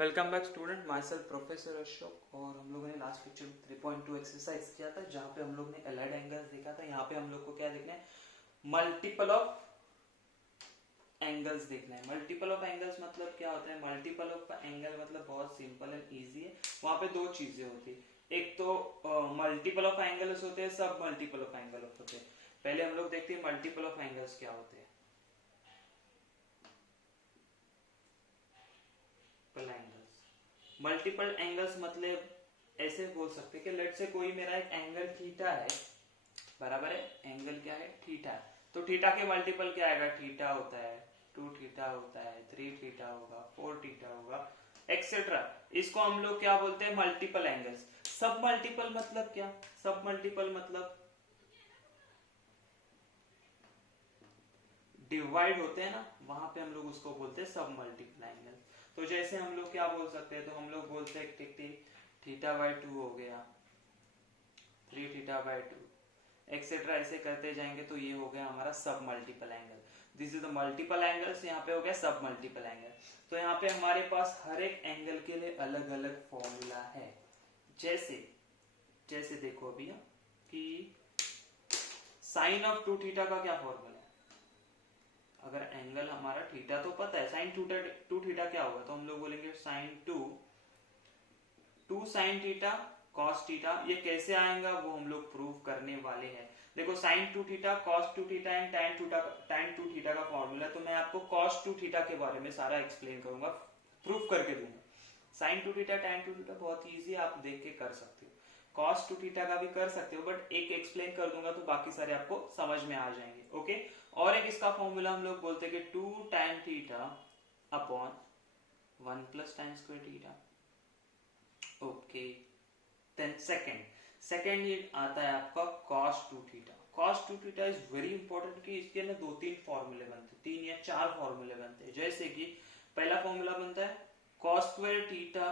Welcome back student, my self professor Ashok. और हम लोगों ने लास्ट लेक्चर 3.2 एक्सरसाइज किया था जहाँ पे हम लोग ने एलाइड एंगल्स देखा था। यहाँ पे हम लोग को क्या देखना है, मल्टीपल ऑफ एंगल्स देखना है। मल्टीपल ऑफ एंगल्स मतलब क्या होता है? मल्टीपल ऑफ एंगल मतलब बहुत सिंपल एंड इजी है। वहाँ पे दो चीजें होती है, एक तो मल्टीपल ऑफ एंगल्स होते हैं, सब मल्टीपल ऑफ एंगल होते हैं। पहले हम लोग देखते हैं मल्टीपल ऑफ एंगल्स क्या होते हैं। मल्टीपल एंगल्स मतलब ऐसे बोल सकते हैं कि लेट से कोई मेरा एक एंगल थीटा है, बराबर है, एंगल क्या है? थीटा। तो थीटा के मल्टीपल क्या आएगा? थीटा होता है, 2 थीटा होता है, 3 थीटा होगा, 4 थीटा होगा, एक्सेट्रा। इसको हम लोग क्या बोलते हैं? Multiple angles. सब मल्टीपल मतलब क्या? सब मल्टीपल मतलब डिवाइड होते हैं ना, वहां पे हम लोग उसको बोलते हैं सब मल्टीपल एंगल। तो जैसे हम लोग क्या बोल सकते हैं, तो हम लोग बोलते हैं थीटा बाई 2 हो गया, 3 थीटा बाई 2, एक्सेट्रा। ऐसे करते जाएंगे तो ये हो गया हमारा सब multiple angle. This is the multiple angles. यहाँ पे हो गया सब मल्टीपल एंगल। तो यहाँ पे हमारे पास हर एक एंगल के लिए अलग अलग फॉर्मूला है। जैसे जैसे देखो अभी कि साइन ऑफ 2 थीटा का क्या फॉर्मूला है? अगर एंगल हमारा थीटा तो पता है, साइन 2 थीटा क्या होगा? तो हम लोग बोलेंगे sine 2 sine theta cos theta. ये कैसे आएगा वो हम लोग प्रूव करने वाले हैं। देखो sine 2 theta, cos 2 theta and tan 2 theta का फॉर्मूला। तो मैं आपको कॉस 2 थीटा के बारे में सारा एक्सप्लेन करूंगा, प्रूफ करके दूंगा। साइन 2 थीटा tan 2 थीटा बहुत इजी है, आप देख के कर सकते हो। कॉस 2 थीटा का भी कर सकते हो, बट एक एक्सप्लेन कर दूंगा तो बाकी सारे आपको समझ में आ जाएंगे। ओके। और एक इसका फॉर्मूला हम लोग बोलते हैं कि 2 tan theta upon 1 plus tan square theta. Okay. Then second ये आता है आपका cos 2 theta. cos 2 theta is very important कि इसके ना 2-3 फॉर्मूले बनते हैं, 3 या 4 फॉर्मूले बनते हैं। जैसे कि पहला फॉर्मूला बनता है cos square theta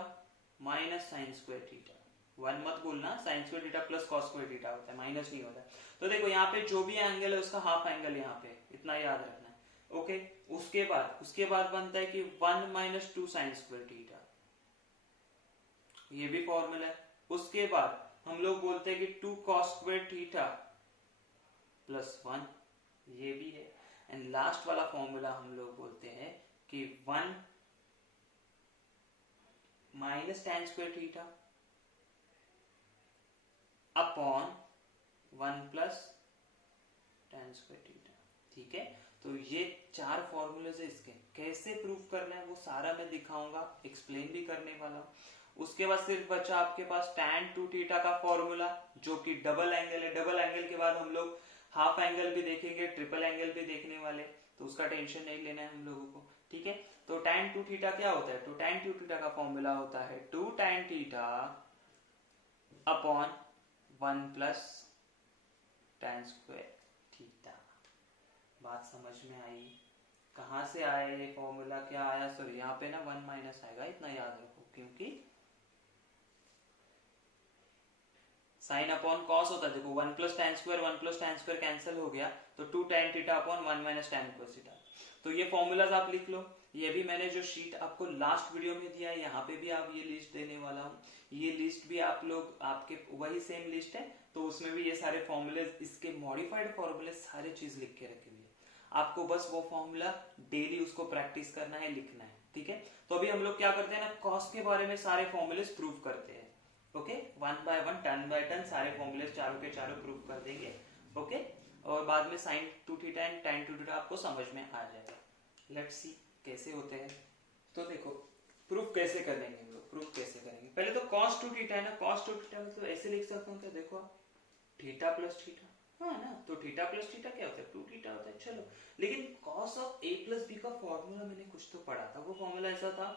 minus sine square theta. 1 मत बोलना, sign square theta plus cos square theta होता है, माइनस नहीं होता है। तो देखो यहाँ पे जो भी एंगल है उसका हाफ एंगल यहाँ पे, इतना याद रखना है। ओके। उसके बाद बनता है कि 1 माइनस 2 साइन स्क्वायर थीटा, ये भी फॉर्मूला है। उसके बाद हम लोग बोलते हैं कि 2 cos स्क्वायर थीटा प्लस 1, ये भी है। एंड लास्ट वाला फॉर्मूला हम लोग बोलते हैं कि 1 minus tan square theta upon 1 plus tan square theta. ठीक है। तो ये 4 फॉर्मूले है। इसके कैसे प्रूफ करना है वो सारा मैं दिखाऊंगा, एक्सप्लेन भी करने वाला हूं। उसके बाद सिर्फ बचा आपके पास tan 2 थीटा का फॉर्मूला, जो कि डबल एंगल है। डबल एंगल के बाद हम लोग हाफ एंगल भी देखेंगे, ट्रिपल एंगल भी देखने वाले, तो उसका टेंशन नहीं लेना है हम लोगों को। ठीक है। तो tan 2 थीटा क्या होता है? तो tan 2 थीटा का फॉर्मूला होता है 2 tan theta upon 1 plus tan square theta. बात समझ में आई? कहां से आया ये फॉर्मूला? क्या आया? सॉरी, यहाँ पे ना 1 माइनस आएगा, इतना याद रखो, क्योंकि साइन अपॉन कॉस होता है। देखो 1 प्लस tan स्क्वायर कैंसिल हो गया, तो 2 tan theta upon 1 minus tan cos theta. तो ये फॉर्मूलाज आप लिख लो। ये भी मैंने जो शीट आपको लास्ट वीडियो में दिया है, यहाँ पे भी आप ये लिस्ट देने वाला हूँ। ये लिस्ट भी आप लोग, आपके वही सेम लिस्ट है, तो उसमें भी ये सारे फॉर्मूले, इसके मॉडिफाइड फॉर्मूले सारे चीज लिख के रखे हुए। आपको बस वो फॉर्मूला डेली उसको प्रैक्टिस करना है, लिखना है। ठीक है। तो अभी हम लोग क्या करते हैं ना, कॉस के बारे में सारे फॉर्मूले प्रूव करते हैं। Okay. 1 by 1, turn by turn सारे फॉर्मूले चारों के चारों प्रूव कर देंगे। ओके। और बाद में sine 2 theta and tan 2 theta आपको समझ में आ जाएगा। लेट्स सी कैसे होते हैं। तो देखो प्रूफ कैसे करेंगे हम लोग, प्रूफ कैसे करेंगे। पहले तो cos 2 थीटा है ना, cos 2 थीटा मतलब ऐसे लिख सकता हूँ, क्या देखो थीटा प्लस थीटा, हाँ ना। तो थीटा प्लस थीटा क्या होता है? 2 थीटा होता है। चलो, लेकिन cos of a plus b का फॉर्मूला मैंने कुछ तो पढ़ा था। वो फॉर्मूला ऐसा था,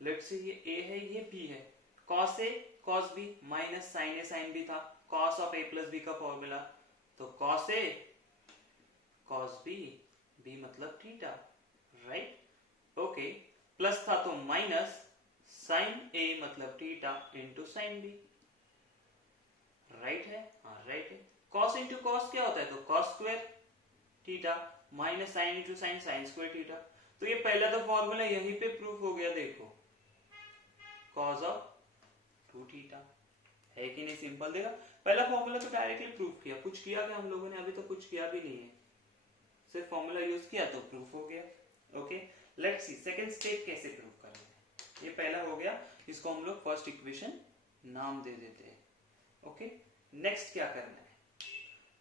लेट्स से ये a है, ये b है, cos a cos b minus sin a sin b था। cos of a plus b का फॉर्मूला, तो cos a cos b, b मतलब थीटा, राइट। ओके। प्लस था तो माइनस sin a मतलब theta into sin b, right है? हाँ right है। cos इंटू cos क्या होता है? तो cos square theta minus sin into sin sin square theta. तो ये पहला तो फॉर्मूला यहीं पे प्रूफ हो गया। देखो कॉस ऑफ 2 थीटा। है कि नहीं सिंपल? देखा पहला फॉर्मूला तो डायरेक्टली प्रूफ किया, कुछ किया क्या हम लोगों ने? अभी तो कुछ किया भी नहीं है, सिर्फ फॉर्मूला यूज किया तो प्रूफ हो गया। Okay, let's see second step कैसे प्रूफ करना है। ये पहला हो गया, इसको हम लोग फर्स्ट इक्वेशन नाम दे देते हैं। ओके, नेक्स्ट क्या करना है?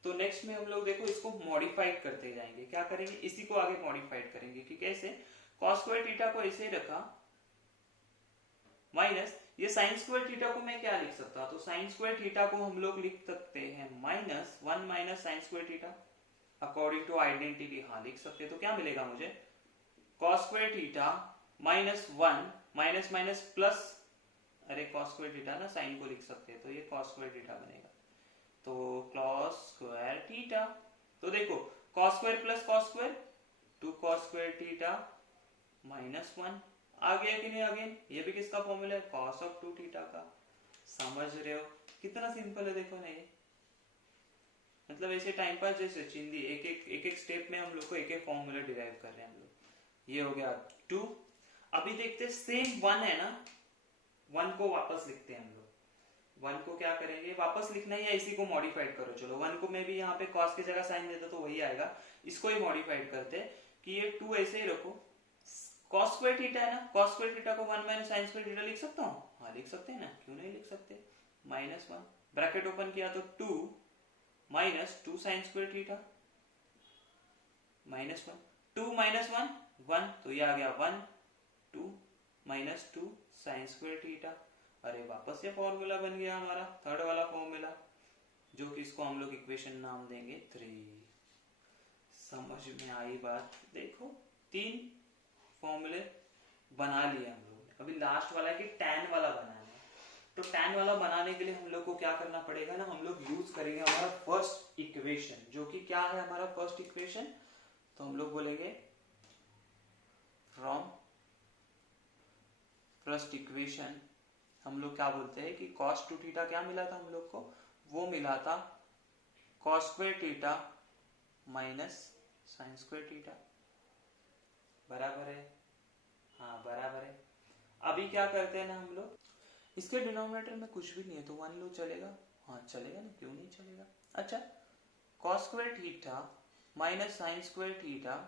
तो नेक्स्ट में हम लोग देखो इसको मॉडिफाइड करते जाएंगे। क्या करेंगे? इसी को आगे मॉडिफाइड करेंगे कि कैसे? कॉस स्क्वायर थीटा को ऐसे रखा माइनस ये साइन स्क्वायर थीटा को मैं क्या लिख सकता? तो साइन स्क्वायर थीटा को हम लोग लिख सकते हैं minus 1 minus sine square theta according to identity. हाँ लिख सकते हैं। तो क्या मिलेगा मुझे? Cos square theta minus 1 minus minus plus, अरे कॉस स्क्वायर थीटा ना साइन को लिख सकते हैं, तो ये कॉस स्क्वायर थीटा बनेगा। तो कॉस स्क्वायर थीटा, तो देखो cos square plus cos square 2 cos square theta minus 1 आ गया कि नहीं? अगेन ये भी किसका फॉर्मूला है? कॉस ऑफ 2 थीटा का। समझ रहे हो कितना सिंपल है? देखो ना ये, मतलब ऐसे टाइम पास जैसे चिंदी एक एक स्टेप में हम लोग को एक एक फॉर्मूला डिराइव कर रहे हैं हम लोग। ये हो गया 2। अभी देखते सेम 1 है ना, 1 को वापस लिखते हैं हम लोग। 1 को क्या करेंगे? वापस लिखना है या इसी को मॉडिफाइड करो? चलो 1 को मैं भी यहाँ पे कॉस की जगह साइन देता तो वही आएगा। इसको ही मॉडिफाइड करते कि ये 2 ऐसे ही रखो। कॉस स्क्वायर थीटा है ना, कॉस स्क्वायर थीटा को 1 माइनस साइन स्क्वायर थीटा लिख सकता हूँ? हाँ लिख सकते हैं ना, क्यों नहीं लिख सकते? माइनस 1 ब्रैकेट ओपन किया तो 2 minus 2 sine square theta minus 1, 2 minus 1 1, तो ये आ गया 1 2 माइनस 2 साइन स्क्वायर थीटा। अरे वापस ये फॉर्मूला बन गया हमारा थर्ड वाला फॉर्मूला, जो कि इसको हम लोग इक्वेशन नाम देंगे 3। समझ में आई बात? देखो 3 फॉर्मूले बना लिए हम लोगों ने। अभी लास्ट वाला है कि टैन वाला बनाना है। तो टैन वाला बनाने के लिए हम लोग को क्या करना पड़ेगा ना, हम लोग यूज करेंगे हमारा फर्स्ट इक्वेशन, जो कि क्या है हमारा फर्स्ट इक्वेशन? तो हम लोग बोलेंगे फ्रॉम फर्स्ट इक्वेशन हम लोग क्या बोलते हैं कि cos 2 थीटा क्या मिला था हम लोग को? वो मिला था cos square theta minus sine square theta. बराबर है? हाँ बराबर है। अभी क्या करते हैं ना हम लोग, इसके डिनोमिनेटर में कुछ भी नहीं है तो 1 लो, चलेगा? हाँ चलेगा ना, क्यों नहीं चलेगा? अच्छा cos square theta minus sine square theta.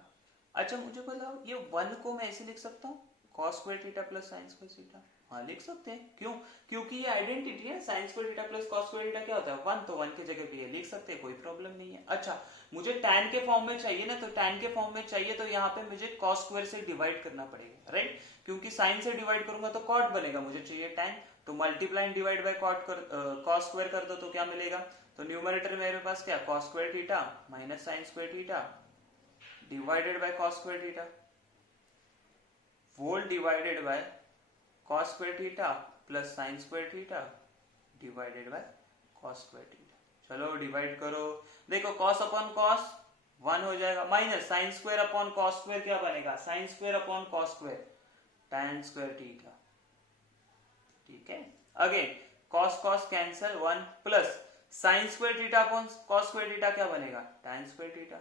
अच्छा मुझे बताओ ये 1 को मैं ऐसे लिख सकता हूँ cos square theta plus sine square theta? हाँ लिख सकते हैं। क्यों? क्योंकि ये आइडेंटिटी है। Sign square theta plus cos square theta क्या होता है? 1, तो 1 की जगह पे ये लिख सकते हैं, कोई प्रॉब्लम नहीं है। अच्छा मुझे tan के फॉर्म में चाहिए ना, तो tan के फॉर्म में चाहिए तो यहाँ पे मुझे cos स्क्वायर से डिवाइड करना पड़ेगा, राइट? क्योंकि साइन से डिवाइड करूंगा तो cot बनेगा, मुझे चाहिए tan, तो मल्टीप्लाई डिवाइड बाय cot कर cos स्क्वायर कर दो तो क्या मिलेगा? तो न्यूमरेटर मेरे पास क्या? cos square theta minus sine square theta divided by cos square theta whole divided by cos square theta plus sine square theta divided by cos square theta. चलो डिवाइड करो, देखो cos अपॉन cos 1 हो जाएगा, minus sine square upon cos square क्या बनेगा? Sine square upon cos square tan square theta. ठीक है, again cos cos cancel 1 plus sine square theta upon cos square theta क्या बनेगा? tan square theta.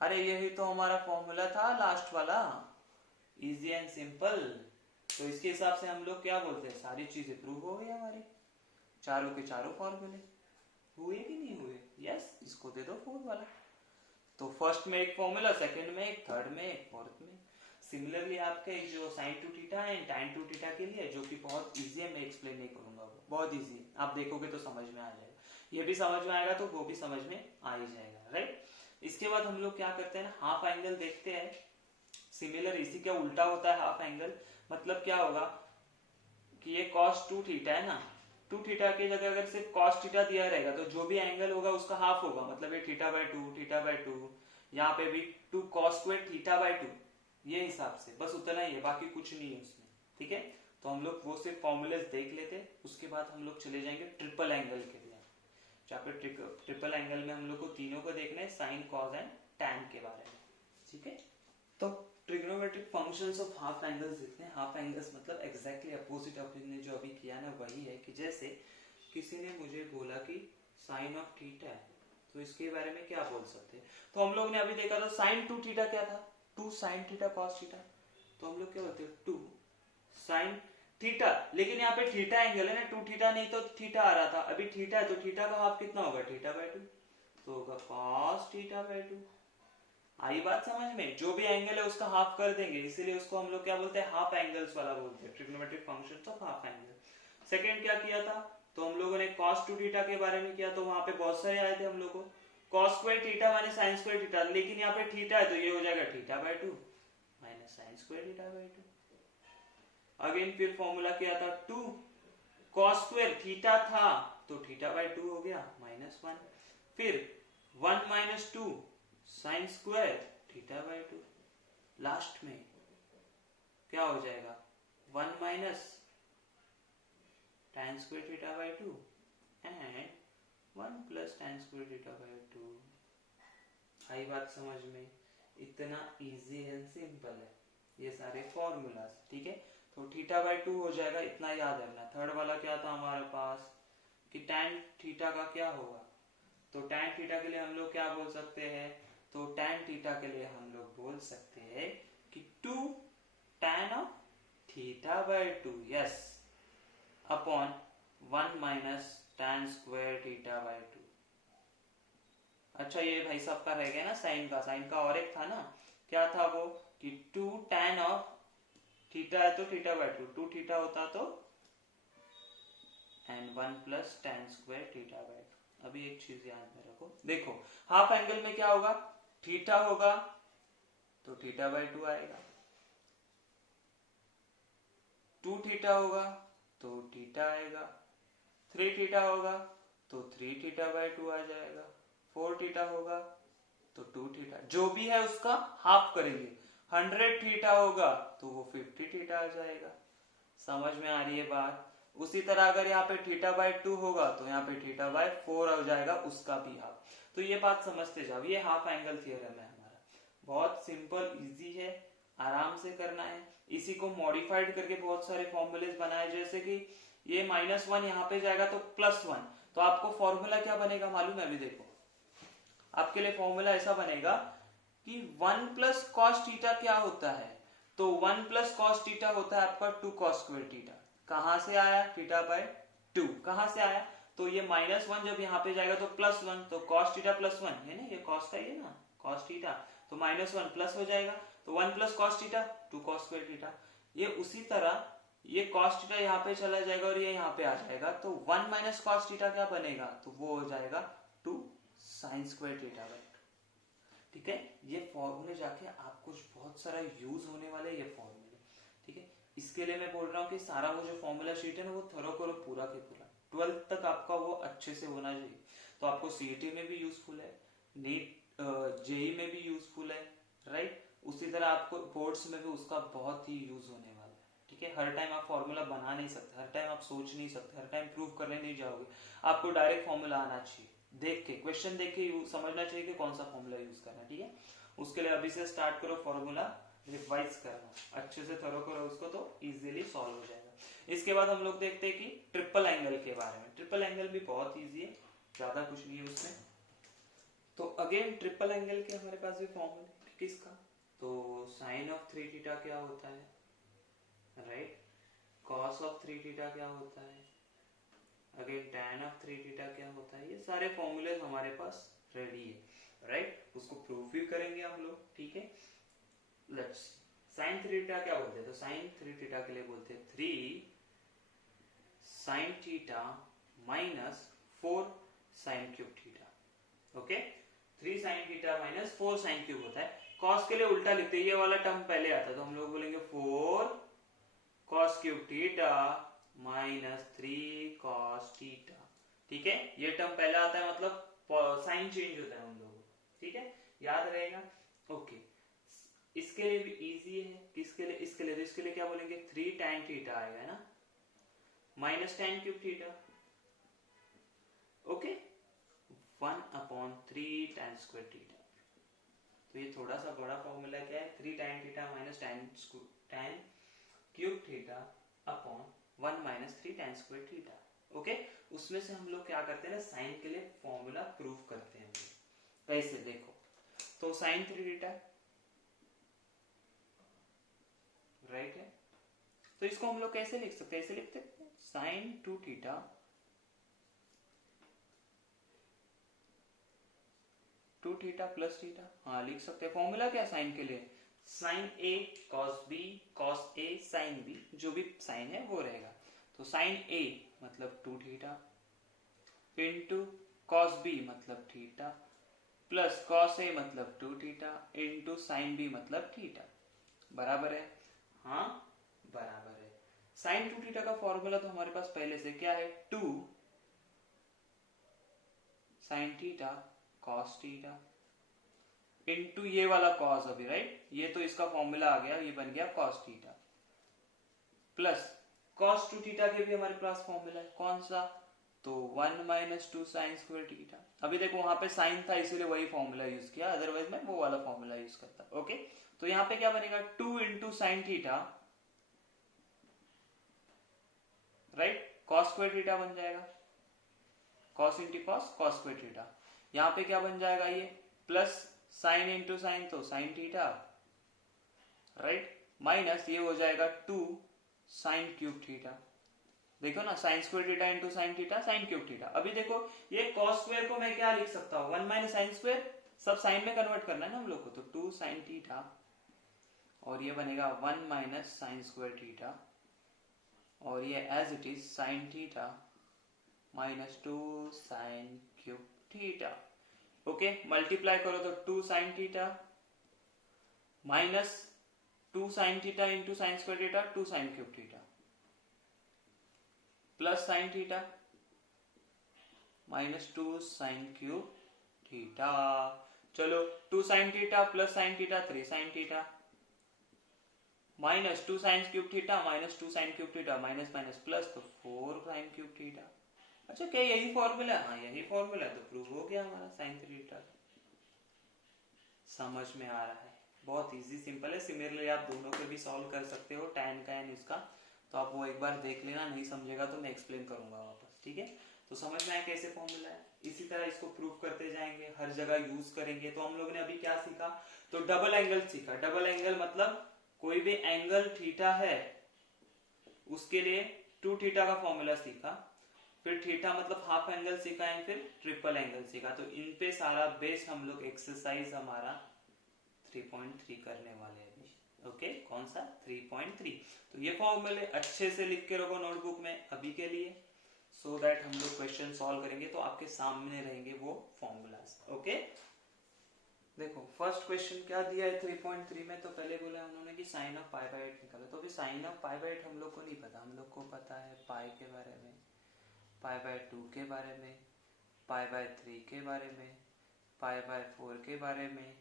अरे यही तो हमारा फॉर्मूला था लास्ट वाला, इजी एंड सिंपल। तो इसके हिसाब से हम लोग क्या बोलते हैं? सारी चीजें प्रूव हो गई हमारी, चारों के चारों फॉर्मूले हुए कि नहीं हुए? यस, इसको दे दो 4 वाला। तो फर्स्ट में एक फॉर्मूला, सेकंड में एक, थर्ड में एक, फोर्थ में। सिमिलरली आपके जो साइन 2 थीटा है tan 2 थीटा के लिए, जो कि बहुत इजी है, मैं एक्सप्लेन नहीं करूंगा, वो बहुत इजी है, आप देखोगे तो समझ में आ जाएगा। ये भी समझ में आएगा तो वो भी समझ में आ ही जाएगा, राइट? इसके बाद हम लोग क्या करते हैं, हाफ एंगल देखते हैं। सिमिलर इसी का उल्टा होता है हाफ एंगल। मतलब क्या होगा कि ये cos 2 थीटा है ना, 2 थीटा की जगह अगर सिर्फ cos थीटा दिया रहेगा तो जो भी एंगल होगा उसका हाफ होगा, मतलब ये थीटा बाय 2, यहाँ पे भी 2 cos स्क्वायर थीटा बाय 2, ये हिसाब से बस उतना ही है, बाकी कुछ नहीं है उसमें। ठीक है, तो हम लोग वो सिर्फ फॉर्मूले देख लेते, उसके बाद हम लोग चले जाएंगे ट्रिपल एंगल के लिए, जहाँ पे ट्रिपल एंगल में हम लोग को तीनों को देखना है, साइन कॉस एंड टैन के बारे में। ठीक है, तो trigonometric functions of half angles देखते हैं। हाफ एंगल्स मतलब एग्जैक्टली अपोजिट अपन ने जो अभी किया ना वही है, कि जैसे किसी ने मुझे बोला कि साइन ऑफ थीटा है, तो इसके बारे में क्या बोल सकते हैं? तो हम लोग ने अभी देखा था साइन 2 थीटा क्या था? 2 साइन थीटा कॉस थीटा। तो हम लोग क्या बोलते हैं? 2 साइन थीटा, लेकिन यहाँ पे थीटा एंगल है ना, 2 थीटा नहीं तो थीटा आ रहा था, अभी थीटा है तो थीटा का हाफ कितना होगा, थीटा बाय 2, तो होगा cos थीटा बाय 2। आई बात समझ में, जो भी एंगल है उसका हाफ कर देंगे, इसीलिए उसको हम लोग क्या बोलते हैं, हाफ एंगल्स वाला बोलते हैं, trigonometric functions of half angle. Second क्या किया था, तो हम लोगों ने cos 2 थीटा के बारे में किया, तो वहां पे बहुत सारे आए थे हम लोग को, cos square theta minus sine square theta, लेकिन यहाँ पे थीटा है तो ये हो जाएगा theta by 2 minus sine square theta by 2। Again फिर फॉर्मूला किया था 2 cos स्क्वायर थीटा था तो थीटा बाय 2 हो गया -1, फिर 1 minus 2 sine square theta by 2, last में क्या हो जाएगा 1 minus tan square theta by 2 and 1 plus tan square theta by 2। आई बात समझ में, इतना इजी है, सिंपल है ये सारे फॉर्मूलाज, ठीक है। तो थीटा बाय 2 हो जाएगा, इतना याद रखना। थर्ड वाला क्या था हमारे पास कि tan थीटा का क्या होगा, तो tan थीटा के लिए हम लोग क्या बोल सकते हैं, तो tan थीटा के लिए हम लोग बोल सकते हैं कि 2 tan of theta by 2 yes upon 1 minus tan square theta by 2। अच्छा ये भाई साहब का रह गया ना साइन का, साइन का और एक था ना, क्या था वो कि 2 tan ऑफ थीटा है तो थीटा बाय 2, 2 थीटा होता तो and 1 plus tan square theta by 2। अभी एक चीज याद में रखो, देखो हाफ एंगल में क्या होगा, थीटा होगा तो थीटा बाय 2 आएगा, 2 थीटा होगा तो थीटा आएगा, 3 थीटा होगा तो 3 थीटा बाय 2 आ जाएगा, 4 थीटा होगा तो 2 थीटा, जो भी है उसका हाफ करेंगे। 100 थीटा होगा तो वो 50 थीटा आ जाएगा। समझ में आ रही है बात। उसी तरह अगर यहाँ पे थीटा बाय 2 होगा तो यहाँ पे थीटा बाय 4 हो जाएगा, उसका भी हाफ। तो ये बात समझते जाओ, ये हाफ एंगल थियरम है हमारा, बहुत सिंपल इजी है, आराम से करना है। इसी को मॉडिफाइड करके बहुत सारे फॉर्मूलेस बनाए, जैसे कि ये -1 यहाँ पे जाएगा तो +1, तो आपको फॉर्मूला क्या बनेगा मालूम है, अभी देखो आपके लिए फॉर्मूला ऐसा बनेगा कि 1 प्लस कॉस थीटा क्या होता है, तो 1 प्लस कॉस थीटा होता है आपका 2 कॉस स्क्वायर थीटा। कहां से आया, थीटा बाय 2 कहां से आया, तो ये -1 जब यहाँ पे जाएगा तो +1, तो कॉस थीटा +1 है ना, ये कॉस का ही है ना कॉस थीटा, तो -1 प्लस हो जाएगा, तो 1 plus cos theta 2 cos square theta. ये उसी तरह ये कॉस थीटा यहाँ पे चला जाएगा और ये यहाँ पे आ जाएगा, तो 1 माइनस कॉस थीटा क्या बनेगा, तो वो हो जाएगा 2 साइन स्क्वायर थीटा बाय 2। ठीक है, ये फॉर्मूले जाके आपको बहुत सारा यूज होने वाले ये फॉर्मूले, ठीक है। इसके लिए मैं बोल रहा हूँ कि सारा वो जो फॉर्मूला शीट है ना वो थरो करो पूरा के पूरा, 12th तक आपका वो अच्छे से होना चाहिए, तो आपको सीईटी में भी यूजफुल है, नीट जेई में भी यूजफुल है, राइट। उसी तरह आपको बोर्ड्स में भी उसका बहुत ही यूज होने वाला है, ठीक है। हर टाइम आप फॉर्मूला बना नहीं सकते, हर टाइम आप सोच नहीं सकते, हर टाइम प्रूव करने नहीं जाओगे, आपको डायरेक्ट फॉर्मूला आना चाहिए, देख के क्वेश्चन देख के समझना चाहिए कि कौन सा फॉर्मूला यूज करना है, ठीक है। उसके लिए अभी से स्टार्ट करो फॉर्मूला रिवाइज करना, अच्छे से थरो करो उसको, तो इजीली सॉल्व हो जाएगा। इसके बाद हम लोग देखते हैं कि ट्रिपल एंगल के बारे में। ट्रिपल एंगल भी बहुत इजी है, ज्यादा कुछ नहीं है उसमें। तो अगेन ट्रिपल एंगल के हमारे पास भी फॉर्मूला किसका, तो साइन ऑफ 3 थीटा क्या होता है, राइट, कॉस ऑफ 3 थीटा क्या होता है, अगेन tan ऑफ 3 थीटा क्या होता है, ये सारे फॉर्मूले हमारे पास रेडी है, राइट। उसको प्रूफ भी करेंगे हम लोग, ठीक है। लेट्स sin 3 थीटा क्या बोलते हैं, तो sin 3 थीटा के लिए बोलते हैं 3 sin theta minus 4 sin cube theta, okay. 3 sin theta minus 4 sin cube होता है। cos के लिए उल्टा लिखते हैं, ये वाला टर्म पहले आता है तो हम लोग बोलेंगे 4 cos cube theta minus 3 cos theta, ठीक है। ये टर्म पहले आता है, मतलब साइन चेंज होता है उन लोगों, ठीक है, याद रहेगा, ओके। इसके लिए भी इजी है, किसके लिए, इसके लिए, तो इसके लिए क्या बोलेंगे 3 tan थीटा आएगा ना minus tan cube theta, okay, 1/3 tan square theta. तो ये थोड़ा सा बड़ा फॉर्मूला क्या है, 3 tan theta minus tan cube theta upon 1 minus 3 tan square theta, okay. उसमें से हम लोग क्या करते हैं ना, साइन के लिए फॉर्मूला प्रूव करते हैं। कैसे, देखो, तो sin 3 थीटा राइट है, तो इसको हम लोग कैसे लिख सकते हैं, ऐसे लिख सकते हैं साइन 2 थीटा प्लस थीटा। हाँ लिख सकते हैं। फॉर्मूला क्या साइन के लिए, sign A cos B cos A sine B, जो भी साइन है वो रहेगा। तो साइन ए मतलब 2 थीटा इंटू कॉस बी मतलब थीटा प्लस कॉस ए मतलब 2 थीटा इंटू साइन बी मतलब थीटा, बराबर है। हाँ बराबर है। साइन 2 थीटा का फॉर्मूला तो हमारे पास पहले से क्या है, 2 sine theta cos theta into ये वाला कॉस अभी, राइट, ये तो इसका फॉर्मूला आ गया, ये बन गया cos theta plus cos 2 theta के भी हमारे पास फॉर्मूला है, कौन सा, तो 1 माइनस 2 साइन स्क्वायर थीटा। अभी देखो वहां पे साइन था इसीलिए वही फॉर्मूला यूज किया, अदरवाइज मैं वो वाला फॉर्मूला यूज करता। ओके, तो यहाँ पे क्या बनेगा 2 into sine theta, right, cos square theta बन जाएगा, cos into cos cos square theta. यहाँ पे क्या बन जाएगा ये प्लस साइन इंटू साइन तो साइन थीटा, राइट, माइनस ये हो जाएगा 2 साइन क्यूब थीटा। देखो ना sign square theta into sine theta sine cube theta. अभी देखो ये कॉस स्क्वायर को मैं क्या लिख सकता हूँ, 1 माइनस साइन स्क्वायर, सब साइन में कन्वर्ट करना है ना हम लोग को, तो 2 साइन थीटा और ये बनेगा 1 माइनस साइन स्क्वायर थीटा और ये as it is sine theta minus 2 sine cube theta. Okay, multiply करो तो 2 sine theta minus 2 sine theta into sine square theta 2 sine cube theta plus sine theta minus 2 sine cube theta. चलो 2 sine theta plus sine theta 3 sine theta minus 2 sine cube theta minus 2 sine cube theta minus minus plus तो 4 sign cube theta. अच्छा क्या यही formula, हाँ यही formula, तो prove हो गया हमारा साइन थीटा। समझ में आ रहा है, बहुत इजी सिंपल है। सिमिलरली आप दोनों के भी सॉल्व कर सकते हो, tan का एंड इसका, तो आप वो एक बार देख लेना, नहीं समझेगा तो मैं एक्सप्लेन करूंगा वापस, ठीक है। तो समझ में आया कैसे फॉर्मूला है, इसी तरह इसको प्रूव करते जाएंगे, हर जगह यूज करेंगे। तो हम लोग ने अभी क्या सीखा, तो डबल एंगल सीखा। डबल एंगल मतलब कोई भी एंगल थीटा है उसके लिए 2 थीटा का फॉर्मूला सीखा, फिर थीटा मतलब हाफ एंगल सीखा है, फिर ट्रिपल एंगल सीखा। तो इन पे सारा बेस हम लोग एक्सरसाइज हमारा 3.3 करने वाले हैं अभी। ओके, कौन सा 3.3। तो ये फॉर्मूले अच्छे से लिख के रखो नोटबुक में अभी के लिए, सो दैट हम लोग क्वेश्चन सॉल्व करेंगे तो आपके सामने रहेंगे वो फॉर्मूलाज। ओके, देखो फर्स्ट क्वेश्चन क्या दिया है 3.3 में, तो पहले बोला उन्होंने कि साइन ऑफ पाई बाय 8 निकालो। तो अभी साइन ऑफ पाई बाय 8 हम लोग को नहीं पता, हम लोग को पता है पाई के बारे में, पाई बाय 2 के बारे में, पाई बाय 3 के बारे में, पाई बाय 4 के बारे में,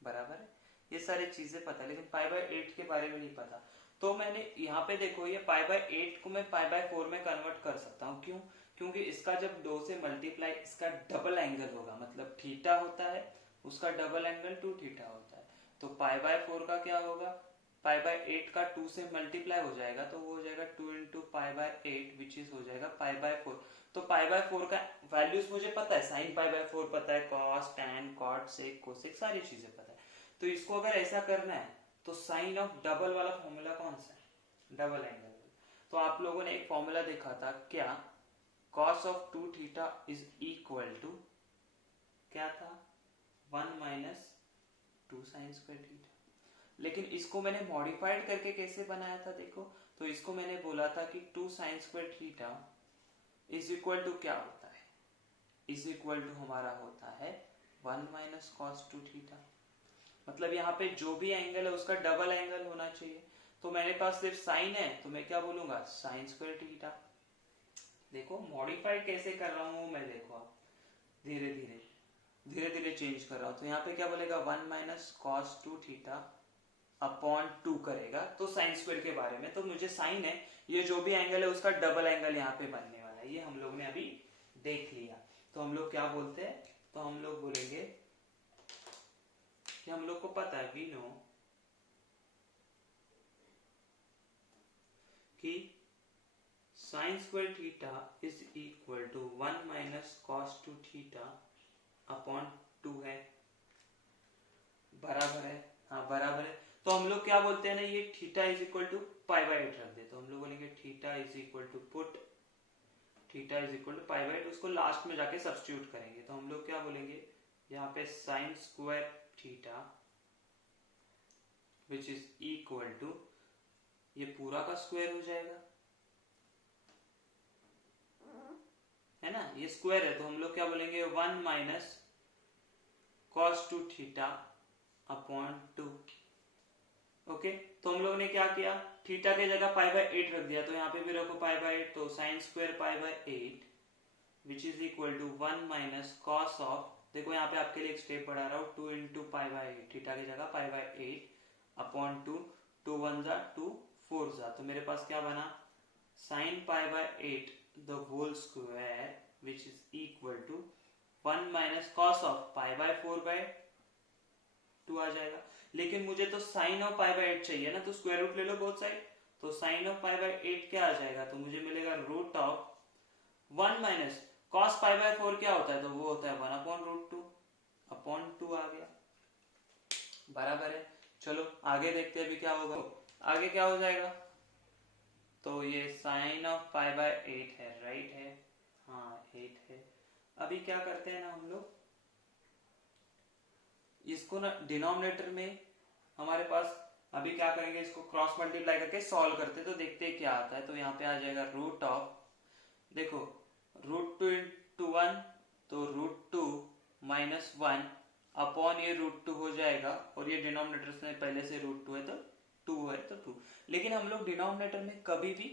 बराबर है, ये सारी चीजें पता है, लेकिन पाई बाय 8 के बारे में नहीं पता। तो मैंने यहाँ पे देखो ये पाई बाय 8 को मैं पाई बाय 4 में कन्वर्ट कर सकता हूँ, क्यों, क्योंकि इसका जब 2 से मल्टीप्लाई इसका डबल एंगल होगा, मतलब थीटा होता है उसका डबल एंगल 2 थीटा होता है। तो पाई बाय 4 का क्या होगा, पाई बाय 8 का 2 से मल्टीप्लाई हो जाएगा तो वो हो जाएगा 2 into pi by 8 which is हो जाएगा पाई बाय 4। तो पाई बाय 4 का वैल्यूज मुझे पता है, साइन पाई बाय 4 पता है, cos tan cot sec cosec सारी चीजें पता है। तो इसको अगर ऐसा करना है तो साइन ऑफ डबल वाला फॉर्मूला कौन सा है, डबल एंगल। तो आप लोगों ने एक फॉर्मूला देखा था क्या, cos of 2 theta is equal to क्या था, 1 माइनस 2 साइन स्क्वायर थीटा। लेकिन इसको मैंने मॉडिफाइड करके कैसे बनाया था देखो, तो इसको मैंने बोला था कि 2 sine square theta is equal to क्या होता है, इज इक्वल टू हमारा होता है 1 माइनस कॉस 2 थीटा। मतलब यहाँ पे जो भी एंगल है उसका डबल एंगल होना चाहिए। तो मेरे पास सिर्फ साइन है तो मैं क्या बोलूंगा, साइन स्क्वायर थीटा। देखो मॉडिफाइड कैसे कर रहा हूं मैं, देखो आप धीरे धीरे चेंज कर रहा हूं। तो यहाँ पे क्या बोलेगा 1 माइनस कॉस 2 थीटा अपॉन 2 करेगा तो साइन स्क्वायर के बारे में। तो मुझे साइन है, ये जो भी एंगल है उसका डबल एंगल यहाँ पे बनने वाला है, ये हम लोग ने अभी देख लिया। तो हम लोग क्या बोलते हैं, तो हम लोग बोलेंगे कि हम लोग को पता है, वी नो कि sine square theta is equal to 1 minus cos 2 theta upon 2 है, बराबर है, हाँ बराबर है। तो हम लोग क्या बोलते हैं ना, ये theta is equal to pi by 8 रख दे, तो हम लोग बोलेंगे theta is equal to put theta is equal to pi by 8, उसको लास्ट में जाके सब्स्टिट्यूट करेंगे, तो हम लोग क्या बोलेंगे यहाँ पे sine square theta which is equal to, ये पूरा का स्क्वायर हो जाएगा, है ना, ये स्क्वायर है, तो हम लोग क्या बोलेंगे 1 minus cos 2 theta upon 2। Okay, तो हम लोगों ने क्या किया, थीटा के जगह पाई बाय 8 रख दिया, तो यहाँ पे भी रखो पाई बाय 8, तो sine square pi by 8 which is equal to 1 minus cos of, देखो यहाँ पे आपके लिए एक स्टेप बढ़ा रहा हूँ, 2 इंटू पाई बाय 8, थीटा की जगह पाई बाय 8 अपॉन 2, 2 1 जा 2 4 जा, तो मेरे पास क्या बना sine pi by 8 the whole square which is equal to 1 minus cos of pi by 4 by 2 आ जाएगा। लेकिन मुझे तो साइन ऑफ पाई बाय 8 चाहिए ना, तो स्क्वायर रूट ले लो बोथ साइड, तो साइन ऑफ पाई बाय 8 क्या आ जाएगा, तो मुझे मिलेगा root of 1 minus cos pi by 4 क्या होता है, तो वो होता है 1 अपॉन रूट 2 अपॉन 2 आ गया, बराबर है। चलो आगे देखते हैं अभी क्या होगा, आगे क्या हो जाएगा, तो ये साइन ऑफ पाई बाय 8 है, राइट है, हाँ 8 है। अभी क्या करते हैं ना हम लोग, इसको ना डिनोमिनेटर में हमारे पास अभी क्या करेंगे, इसको क्रॉस मल्टीप्लाई करके सॉल्व करते तो देखते हैं क्या आता है, तो यहाँ पे आ जाएगा रूट ऑफ, देखो रूट 2 इंटू 1 तो रूट 2 माइनस 1 अपॉन ये रूट 2 हो जाएगा, और ये डिनोमिनेटर में पहले से रूट 2 है तो 2 है तो 2, लेकिन हम लोग डिनोमिनेटर में कभी भी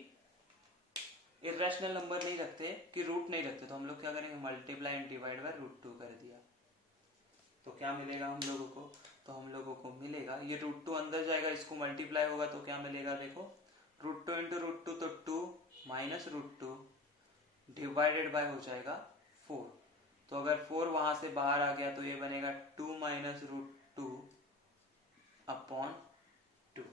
इरेशनल नंबर नहीं रखते कि रूट नहीं रखते, तो हम लोग क्या करेंगे multiply and divide by root 2 कर दिया, तो क्या मिलेगा हम लोगों को, तो हम लोगों को मिलेगा ये रूट 2 अंदर जाएगा, इसको मल्टीप्लाई होगा तो क्या मिलेगा, देखो रूट 2 इंटू रूट 2 तो 2 माइनस रूट 2 डिवाइडेड बाय हो जाएगा 4, तो अगर 4 वहां से बाहर आ गया तो ये बनेगा 2 माइनस रूट 2 अपॉन 2,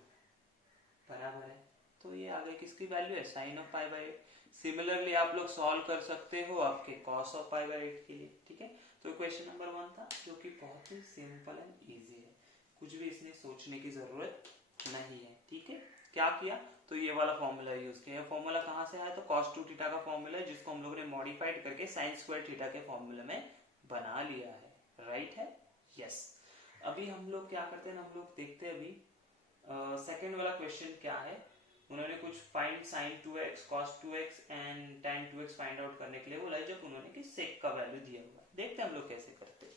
बराबर है। तो ये आगे किसकी वैल्यू है, sine of pi by 8। Similarly आप लोग सॉल्व कर सकते हो आपके कॉस ऑफ पाई बाय 8 के लिए, ठीक है। तो क्वेश्चन नंबर 1 था जो कि बहुत ही सिंपल एंड इजी है, कुछ भी इसमें सोचने की जरूरत नहीं है, ठीक है। क्या किया, तो ये वाला फॉर्मूला यूज किया, फॉर्मूला कहाँ से आया, तो cos 2 थीटा का फॉर्मूला है, जिसको हम लोगों ने मॉडिफाइड करके sin स्क्वायर थीटा के फॉर्मूला में बना लिया है, राइट है, यस। अभी हम लोग क्या करते हैं, हम लोग देखते हैं अभी सेकेंड वाला क्वेश्चन क्या है। उन्होंने कुछ find sin 2x cos 2x and tan 2x find out करने के लिए बोला है, जब उन्होंने कि sec का वैल्यू दिया हुआ है। देखते हैं हम लोग कैसे करते हैं।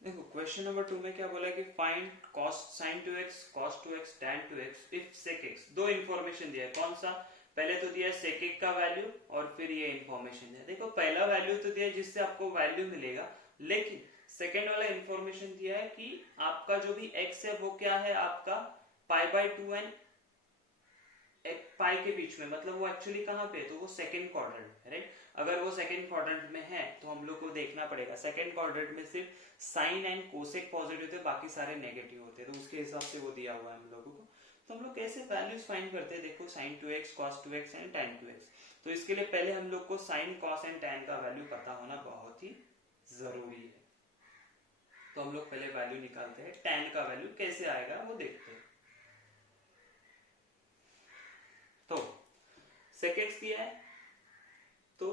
देखो क्वेश्चन नंबर 2 में क्या बोला है कि find cos sin 2x cos 2x tan 2x if sec x। दो इंफॉर्मेशन दिया है, कौन सा, पहले तो दिया sec x का वैल्यू और फिर ये इंफॉर्मेशन दिया। देखो पहला वैल्यू तो दिया जिससे आपको वैल्यू मिलेगा, लेकिन सेकेंड वाला इंफॉर्मेशन दिया है कि आपका जो भी x है वो क्या है, आपका पाई बाय 2 एंड पाई के बीच में, मतलब वो एक्चुअली कहाँ पे है, तो वो सेकंड क्वाड्रेंट है, राइट। अगर वो सेकंड क्वाड्रेंट में है तो हम लोग को देखना पड़ेगा, सेकंड क्वाड्रेंट में सिर्फ साइन एंड कोसेक पॉजिटिव थे, बाकी सारे नेगेटिव होते हैं, तो उसके हिसाब से वो दिया हुआ है हम लोगों को। तो हम लोग कैसे वैल्यूज फाइंड करते हैं, देखो sin 2x cos 2x and tan 2x। तो इसके लिए पहले हम लोग को साइन cos एंड tan का वैल्यू पता होना बहुत ही जरूरी है। तो हम लोग पहले वैल्यू निकालते हैं, tan का वैल्यू कैसे आएगा वो देखते हैं। तो sec x दिया है, तो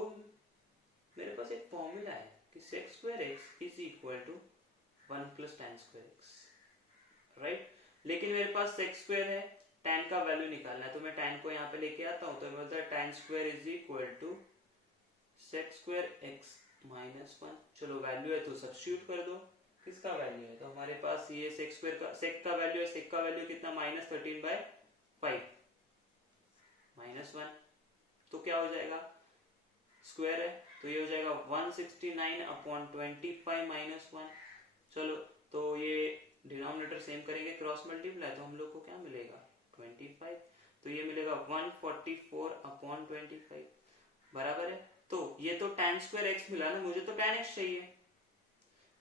मेरे पास एक फॉर्मूला है कि sec square x is equal to 1 plus tan square x, right. लेकिन मेरे पास sec स्क्वायर है, tan का वैल्यू निकालना है, तो मैं tan को यहाँ पे लेके आता हूँ, तो बोलता है tan square is equal to sec square x minus 1। चलो वैल्यू है तो सब्स्टिट्यूट कर दो, किसका वैल्यू है, तो हमारे पास ये sec स्क्वायर का sec का वैल्यू है, sec का वैल्यू कितना माइनस 13/5 माइनस 1, तो क्या हो जाएगा, स्क्वायर है तो ये हो जाएगा 169 अपॉन 25 माइनस 1। चलो तो ये डिनोमिनेटर सेम करेंगे, क्रॉस मल्टीप्लाई, तो हम लोग को क्या मिलेगा 25, तो ये मिलेगा 144 अपॉन 25, बराबर है। तो ये तो tan स्क्वायर x मिला ना, मुझे तो tan x चाहिए,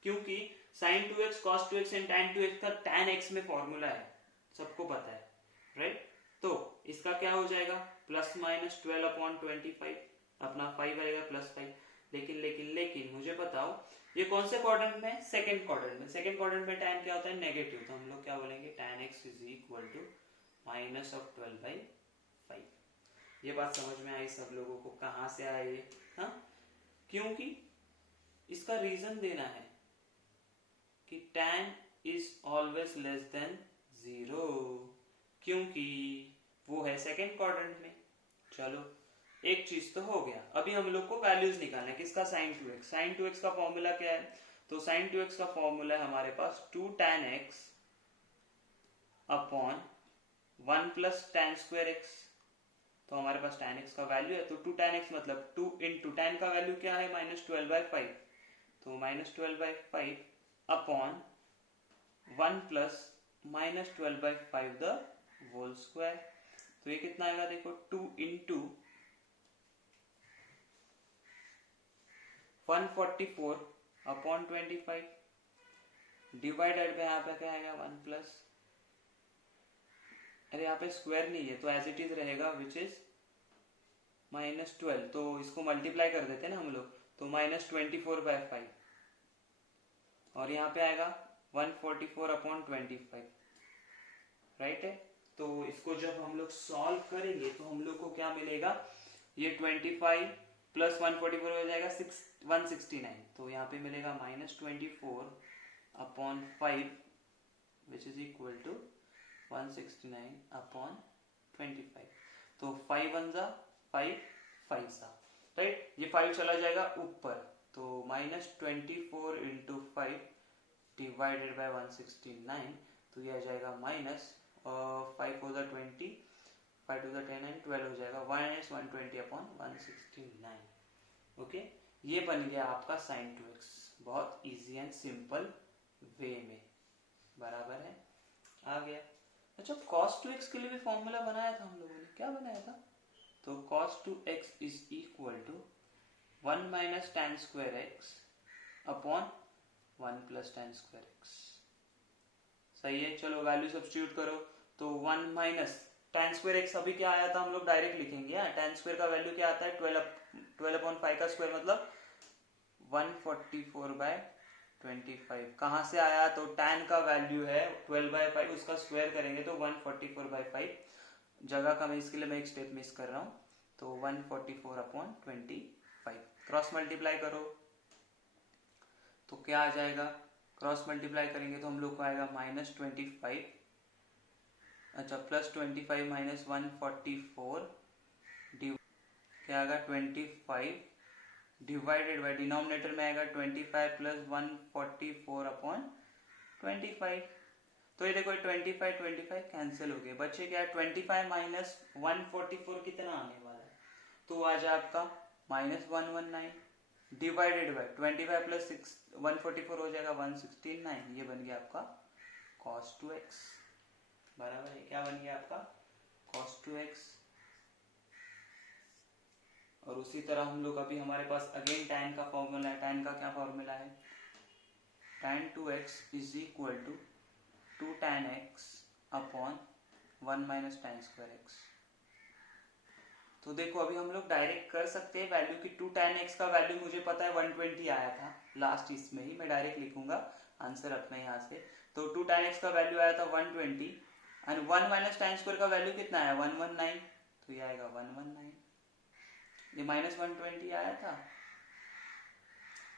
क्योंकि sin 2x cos 2x and tan 2x का tan x में फॉर्मूला है, सबको पता है, राइट। तो इसका क्या हो जाएगा प्लस माइनस 12 अपॉन 25, अपना 5 आएगा प्लस 5। लेकिन लेकिन लेकिन मुझे बताओ ये कौन से क्वाड्रेंट में, सेकंड क्वाड्रेंट में। सेकंड क्वाड्रेंट में tan क्या होता है नेगेटिव, तो हम लोग क्या बोलेंगे tan x is equal to minus of 12/5। ये बात समझ में आई सब लोगों को? कहाँ से आया ये? हाँ, क्योंकि इसका रीजन देना है कि tan is always less than 0, क्योंकि वो है सेकेंड क्वाड्रेंट में। चलो, एक चीज तो हो गया। अभी हम लोग को वैल्यूज निकालना है किसका? sin 2x। sin 2x का फॉर्मूला क्या है? तो sin 2x का फॉर्मूला है हमारे पास 2 tan x upon 1 plus tan square x। तो हमारे पास tan x का वैल्यू है, तो 2 tan x मतलब 2 इंटू tan का वैल्यू क्या है? -12/5। तो -12/5 upon 1 plus -12/5 the whole square. तो ये कितना आएगा? देखो, 2 इंटू 144 अपॉन 25 डिवाइडेड में यहाँ पे क्या आएगा? 1 प्लस, अरे यहाँ पे स्क्वायर नहीं है तो एज इट इज रहेगा, विच इज -12। तो इसको मल्टीप्लाई कर देते हैं ना हम लोग, तो -24/5 और यहाँ पे आएगा 144 अपॉन 25, राइट है। तो इसको जब हम लोग सॉल्व करेंगे तो हम लोग को क्या मिलेगा? ये 25 प्लस 144 हो जाएगा 169। तो यहाँ पे मिलेगा -24 upon 5 which is equal to 169 upon 25। तो 5 1 जा 5 5 सा, राइट। ये 5 चला जाएगा ऊपर, तो -24 इंटू 5 डिवाइडेड बाय 169। तो ये आ जाएगा -5 4 ज़ा 20, 5 2 ज़ा 10 एंड 12 हो जाएगा -120 अपॉन 169। ओके, ये बन गया आपका sin 2x, बहुत इजी एंड सिंपल वे में, बराबर है, आ गया। अच्छा, cos 2x के लिए भी फॉर्मूला बनाया था हम लोगों ने, क्या बनाया था? तो cos 2x is equal to 1 minus tan square x upon 1 plus tan square x। सही है, चलो वैल्यू सब्स्टिट्यूट करो। तो 1 माइनस tan स्क्वायर x अभी क्या आया था, हम लोग डायरेक्ट लिखेंगे। tan स्क्वायर का वैल्यू क्या आता है? 12 अपॉन 5 का स्क्वायर मतलब 144/25। कहाँ से आया? तो tan का वैल्यू है 12/5, उसका स्क्वायर करेंगे तो 144/5। जगह का मैं इसके लिए मैं एक स्टेप मिस कर रहा हूँ, तो 144 अपॉन 25 क्रॉस मल्टीप्लाई करो तो क्या आ जाएगा? क्रॉस मल्टीप्लाई करेंगे तो हम लोग को आएगा -25, अच्छा प्लस 25 माइनस 144 क्या आएगा? 25 डिवाइडेड बाय डिनोमिनेटर में आएगा 25 प्लस 144 अपॉन 25। तो ये देखो 25 25 कैंसिल हो गए, बच्चे क्या है? 25 माइनस 144 कितना आने वाला है? तो आ जाए आपका -119 डिवाइडेड बाय 25 प्लस 144 हो जाएगा 169। ये बन गया आपका cos 2x, बराबर है। क्या बन गया आपका? cos 2x। और उसी तरह हम लोग अभी हमारे पास अगेन tan का फॉर्मूला है। tan का क्या फॉर्मूला है? tan 2x is equal to 2 tan x upon 1 minus tan square x। तो देखो अभी हम लोग डायरेक्ट कर सकते हैं वैल्यू की। 2 tan x का वैल्यू मुझे पता है 120 आया था लास्ट, इसमें ही मैं डायरेक्ट लिखूंगा आंसर अपने यहाँ से। तो 2 tan x का वैल्यू आया था 120 एंड 1 माइनस tan स्क्वायर का वैल्यू कितना आया? 119। तो ये आएगा 119, ये -120 आया था,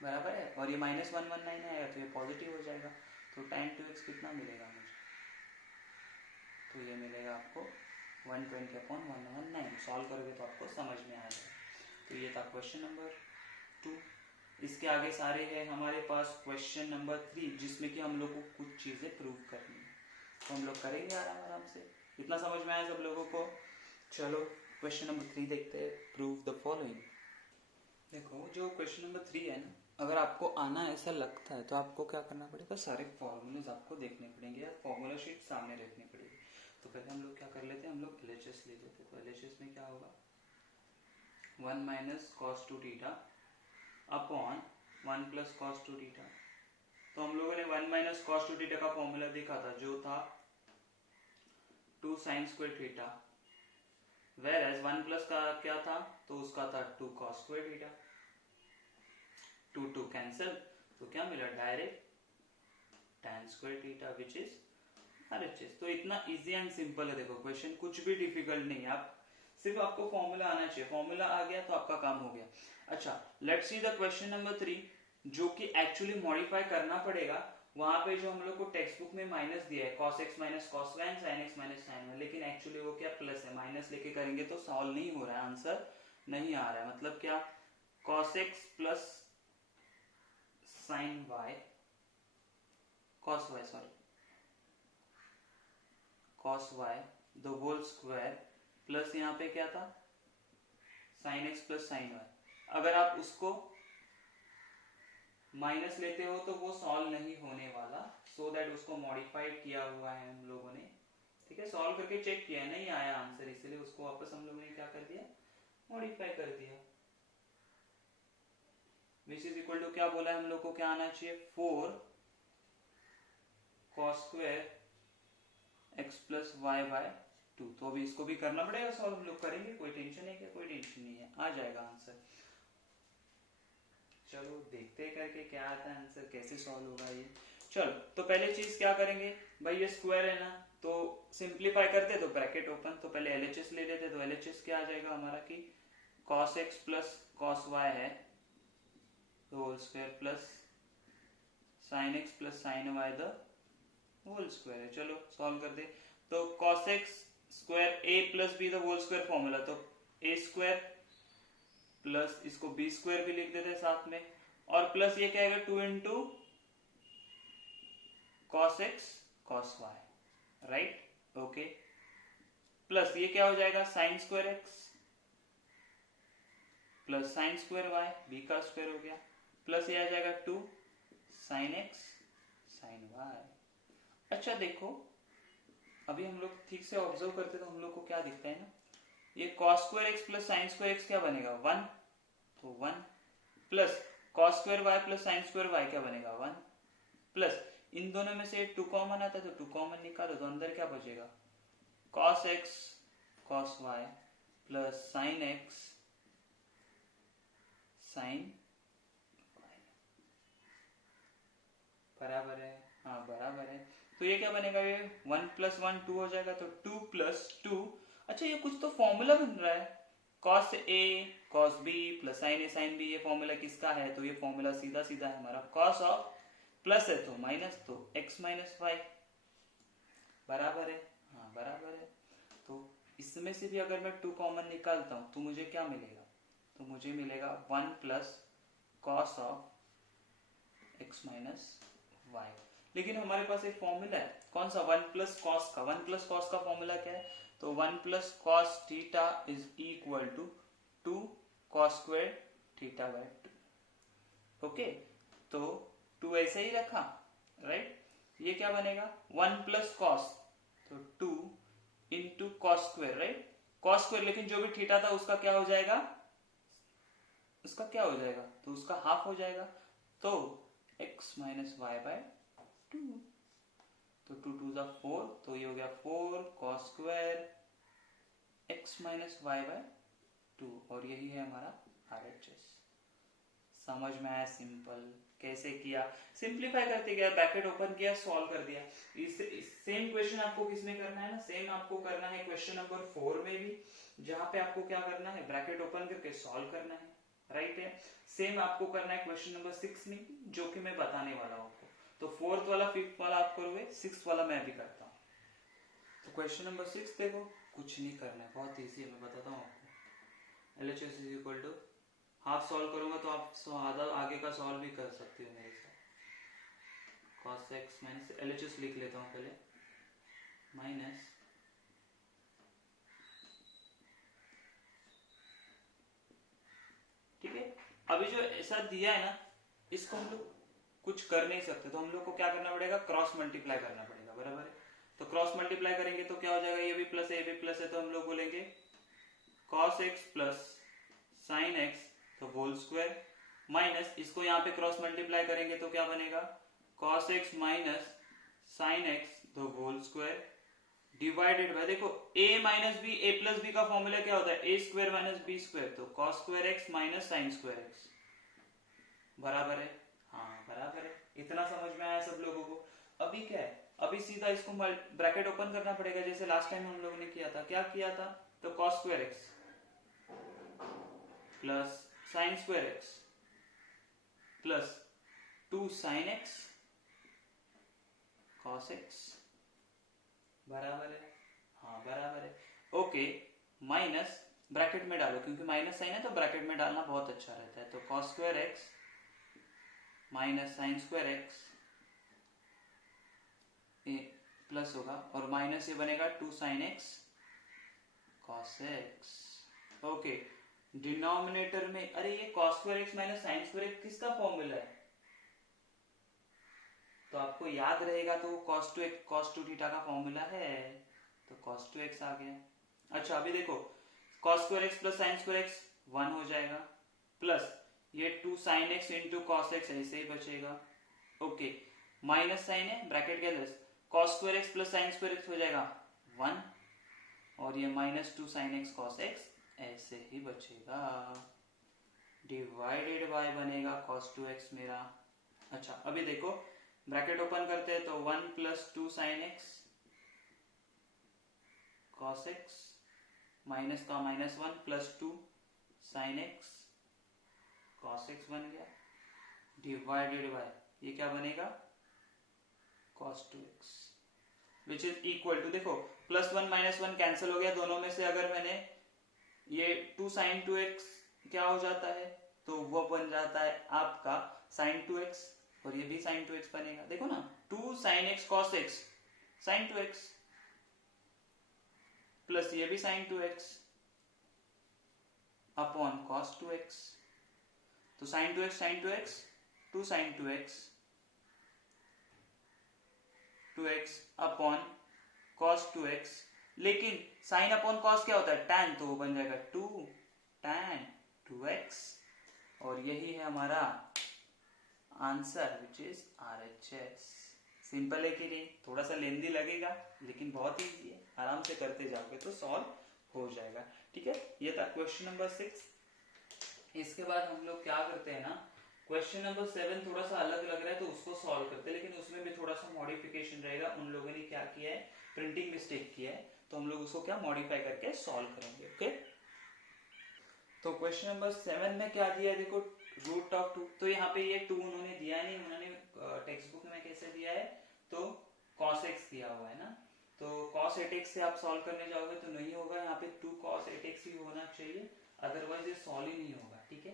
बराबर है, और ये -119 आएगा तो ये पॉजिटिव हो जाएगा। तो tan 2x कितना मिलेगा मुझे? तो ये मिलेगा आपको 120 अपॉन 119। सॉल्व करोगे तो आपको समझ में आ जाएगा। तो ये था क्वेश्चन नंबर 2। इसके आगे सारे हैं हमारे पास क्वेश्चन नंबर 3, जिसमें कि हम लोग को कुछ चीजें प्रूव करनी है, तो हम लोग करेंगे आराम आराम से। इतना समझ में आया सब लोगों को? चलो क्वेश्चन नंबर 3 देखते हैं। Prove the following. देखो जो क्वेश्चन नंबर 3 है ना, अगर आपको आना ऐसा लगता है तो आपको क्या करना पड़ेगा? सारे फॉर्मूलेज आपको देखने पड़ेंगे या फॉर्मूला शीट सामने रखनी पड़ेगी। तो पहले हम लोग क्या कर लेते हैं, हम लोग LHS ले लेते हैं। तो LHS में क्या होगा? 1 minus cos 2 theta upon 1 plus cos 2 theta. तो हम लोगों ने 1 माइनस cos 2 थीटा का फॉर्मूला देखा था, जो था 2 sin square theta, whereas 1 plus का क्या था? तो उसका था 2 cos स्क्वायर थीटा। 2 कैंसिल, तो क्या मिला? Direct tan square theta which is RHS। तो इतना इजी एंड सिंपल है, देखो क्वेश्चन कुछ भी डिफिकल्ट नहीं है, आप सिर्फ आपको फॉर्मूला आना चाहिए, फॉर्मूला आ गया तो आपका काम हो गया। अच्छा, let's see the question number 3, जो कि एक्चुअली मॉडिफाई करना पड़ेगा। वहां पे जो हम लोग को टेक्स्ट बुक में माइनस दिया है cos x minus cos y and sin x minus sin y, लेकिन एक्चुअली वो क्या प्लस है, माइनस लेके करेंगे तो सॉल्व नहीं हो रहा है, आंसर नहीं आ रहा है। मतलब क्या, cos x plus sin y, cos y sorry, cos y the whole square plus यहाँ पे क्या था sin x plus sin y। अगर आप उसको माइनस लेते हो तो वो सॉल्व नहीं होने वाला, सो दैट उसको मॉडिफाइड किया हुआ है हम लोगों ने, ठीक है। सॉल्व करके चेक किया, नहीं आया आंसर, इसलिए उसको वापस हम लोगों ने क्या कर दिया, मॉडिफाई कर दिया। विच इज इक्वल टू क्या बोला है हम लोग को, क्या आना चाहिए, 4 cos square x plus y by 2। तो अभी इसको भी करना पड़ेगा सॉल्व, हम लोग करेंगे, कोई टेंशन है क्या, कोई टेंशन नहीं है, आ जाएगा आंसर। चलो देखते हैं करके क्या आता है आंसर, कैसे सॉल्व होगा ये। चलो तो पहले चीज क्या करेंगे भाई, ये स्क्वायर है ना, तो सिंप्लीफाई करते तो ब्रैकेट ओपन, तो पहले LHS ले लेते, तो LHS क्या आ जाएगा हमारा कि cos x plus cos y है whole square plus sin x plus sin y the whole square है। चलो सॉल्व कर दे, तो cos x square a plus b the whole square formula, तो a स्क्वायर प्लस इसको बी स्क्वायर भी लिख देते हैं साथ में, और प्लस ये क्या आएगा 2 into cos x cos y, right, okay. Plus ये क्या हो जाएगा sin square x plus sin square y, b का स्क्वायर हो गया, प्लस ये आ जाएगा 2 sin x sin y। अच्छा देखो, अभी हम लोग ठीक से ऑब्जर्व करते तो हम लोग को क्या दिखता है ना, ये cos square x plus sin square x क्या बनेगा 1, तो 1 plus cos square y plus sin square y क्या बनेगा 1, प्लस इन दोनों में से 2 कॉमन आता है तो 2 कॉमन निकालो, तो अंदर क्या बचेगा cos x cos y plus sin x sin y, बराबर है, हाँ बराबर है। तो ये क्या बनेगा, ये 1 प्लस 1 2 हो जाएगा, तो 2 प्लस 2, अच्छा ये कुछ तो फॉर्मूला बन रहा है, cos a cos b plus sin a sin b, ये फॉर्मूला किसका है, तो ये फॉर्मूला सीधा सीधा है हमारा cos ऑफ, प्लस है तो माइनस, तो x माइनस वाई, बराबर है, हाँ बराबर है। तो इसमें से भी अगर मैं 2 कॉमन निकालता हूं तो मुझे क्या मिलेगा, तो मुझे मिलेगा 1 plus cos of x minus y. लेकिन हमारे पास एक फॉर्मूला है, कौन सा, 1 प्लस कॉस का, 1 प्लस कॉस का फॉर्मूला क्या है, तो 1 plus cos theta is equal to 2 cos square theta by 2, okay. तो 2 ऐसे ही रखा, राइट, ये क्या बनेगा 1 प्लस कॉस, तो 2 into cos square, right, cos square, लेकिन जो भी थीटा था उसका क्या हो जाएगा, उसका क्या हो जाएगा, तो उसका हाफ हो जाएगा, तो x माइनस वाई बाय 2, तो 2 2 जा 4, तो ये हो गया 4 cos square x minus y by 2, और यही है हमारा RHS। समझ में आया, सिंपल कैसे किया, सिंप्लीफाई करते गया, ब्रैकेट ओपन किया, सॉल्व कर दिया। इस सेम क्वेश्चन आपको किसमें करना है ना, सेम आपको करना है क्वेश्चन नंबर 4 में भी, जहां पे आपको क्या करना है, ब्रैकेट ओपन करके सॉल्व करना है, राइट है। सेम आपको करना है क्वेश्चन नंबर 6 में, जो कि मैं बताने वाला हूं आपको। तो 4th वाला 5th वाला आप करोगे, 6th वाला मैं भी करता हूँ। तो क्वेश्चन नंबर 6 देखो, कुछ नहीं करना है, बहुत ईजी है, मैं बताता हूँ आपको। LHS is equal to, half solve करूंगा तो आप आधा आगे का सॉल्व भी कर सकते हो मेरे साथ। cos x माइनस, LHS लिख लेता हूँ पहले, माइनस ठीक है। अभी जो ऐसा दिया है ना, इसको हम लोग कुछ कर नहीं सकते, तो हम लोग को क्या करना पड़ेगा, क्रॉस मल्टीप्लाई करना पड़ेगा, बराबर है। तो क्रॉस मल्टीप्लाई करेंगे तो क्या हो जाएगा, ये भी प्लस है, ये भी प्लस है, तो हम लोग बोलेंगे cos x plus sin x तो होल स्क्वायर, माइनस इसको यहाँ पे क्रॉस मल्टीप्लाई करेंगे तो क्या बनेगा, cos x minus sin x तो होल स्क्वायर, डिवाइडेड बाय, देखो a minus b, a plus b का फॉर्मूला क्या होता है, a square minus B square, तो cos square x minus sin square x, बराबर है, हाँ बराबर है। इतना समझ में आया सब लोगों को। अभी क्या है, अभी सीधा इसको ब्रैकेट ओपन करना पड़ेगा जैसे लास्ट टाइम हम लोगों ने किया था। क्या किया था? तो cos square x plus sine square x plus 2 sine x cos x बराबर है, हाँ बराबर है, ओके, माइनस ब्रैकेट में डालो क्योंकि माइनस साइन है तो ब्रैकेट में डालना बहुत अच्छा रहता है। तो cos square x minus sine square x plus होगा और माइनस ये बनेगा 2 sine x cos x. Okay, denominator में अरे ये cos square x minus sine square x किसका फॉर्मूला है? तो आपको याद रहेगा तो cos 2 थीटा का फॉर्मूला है, तो cos 2x आ गया। अच्छा अभी देखो cos square x plus sine square x 1 हो जाएगा प्लस ये 2 sine x into cos x ऐसे ही बचेगा। ओके, माइनस साइन है ब्रैकेट के अंदर cos square x plus sine square x हो जाएगा 1 और ये minus 2 sine x cos x ऐसे ही बचेगा, डिवाइडेड बाय बनेगा cos 2x मेरा। अच्छा अभी देखो ब्रैकेट ओपन करते हैं तो 1 plus 2 sine x cos x minus का minus 1 plus 2 sine x cos x बन गया, डिवाइडेड बाय ये क्या बनेगा cos 2x which is equal to, देखो प्लस 1 माइनस 1 कैंसिल हो गया दोनों में से, अगर मैंने ये 2 साइन 2x क्या हो जाता है तो वो बन जाता है आपका साइन 2x और ये भी साइन 2x बनेगा। देखो ना 2 sine x cos x sine 2x plus ये भी sign 2x upon cos 2x, तो sine 2x 2 sign 2x upon cos 2x, लेकिन साइन अपॉन cos क्या होता है tan, तो वो बन जाएगा 2 tan 2x और यही है हमारा answer which is RHS। Simple है कि नहीं? थोड़ा सा लेंदी लगेगा लेकिन बहुत इजी है, आराम से करते जाओगे तो सॉल्व हो जाएगा। ठीक है, ये था क्वेश्चन नंबर 6। इसके बाद हम लोग क्या करते हैं ना, क्वेश्चन नंबर 7 थोड़ा सा अलग लग रहा है तो उसको सॉल्व करते हैं, लेकिन उसमें भी थोड़ा सा मॉडिफिकेशन रहेगा। उन लोगों ने क्या किया है, प्रिंटिंग मिस्टेक किया है, तो हम लोग उसको क्या मॉडिफाई करके सॉल्व करेंगे। ओके, तो क्वेश्चन नंबर 7 में क्या दिया है देखो, रूट ऑफ 2, तो यहाँ पे ये 2 उन्होंने दिया नहीं, उन्होंने टेक्स्ट बुक में कैसे दिया है तो cos x दिया हुआ है ना, तो cos 8x से आप सॉल्व करने जाओगे तो नहीं होगा, यहाँ पे 2 cos 8x ही होना चाहिए, अदरवाइज ये सॉल्व ही नहीं होगा। ठीक है,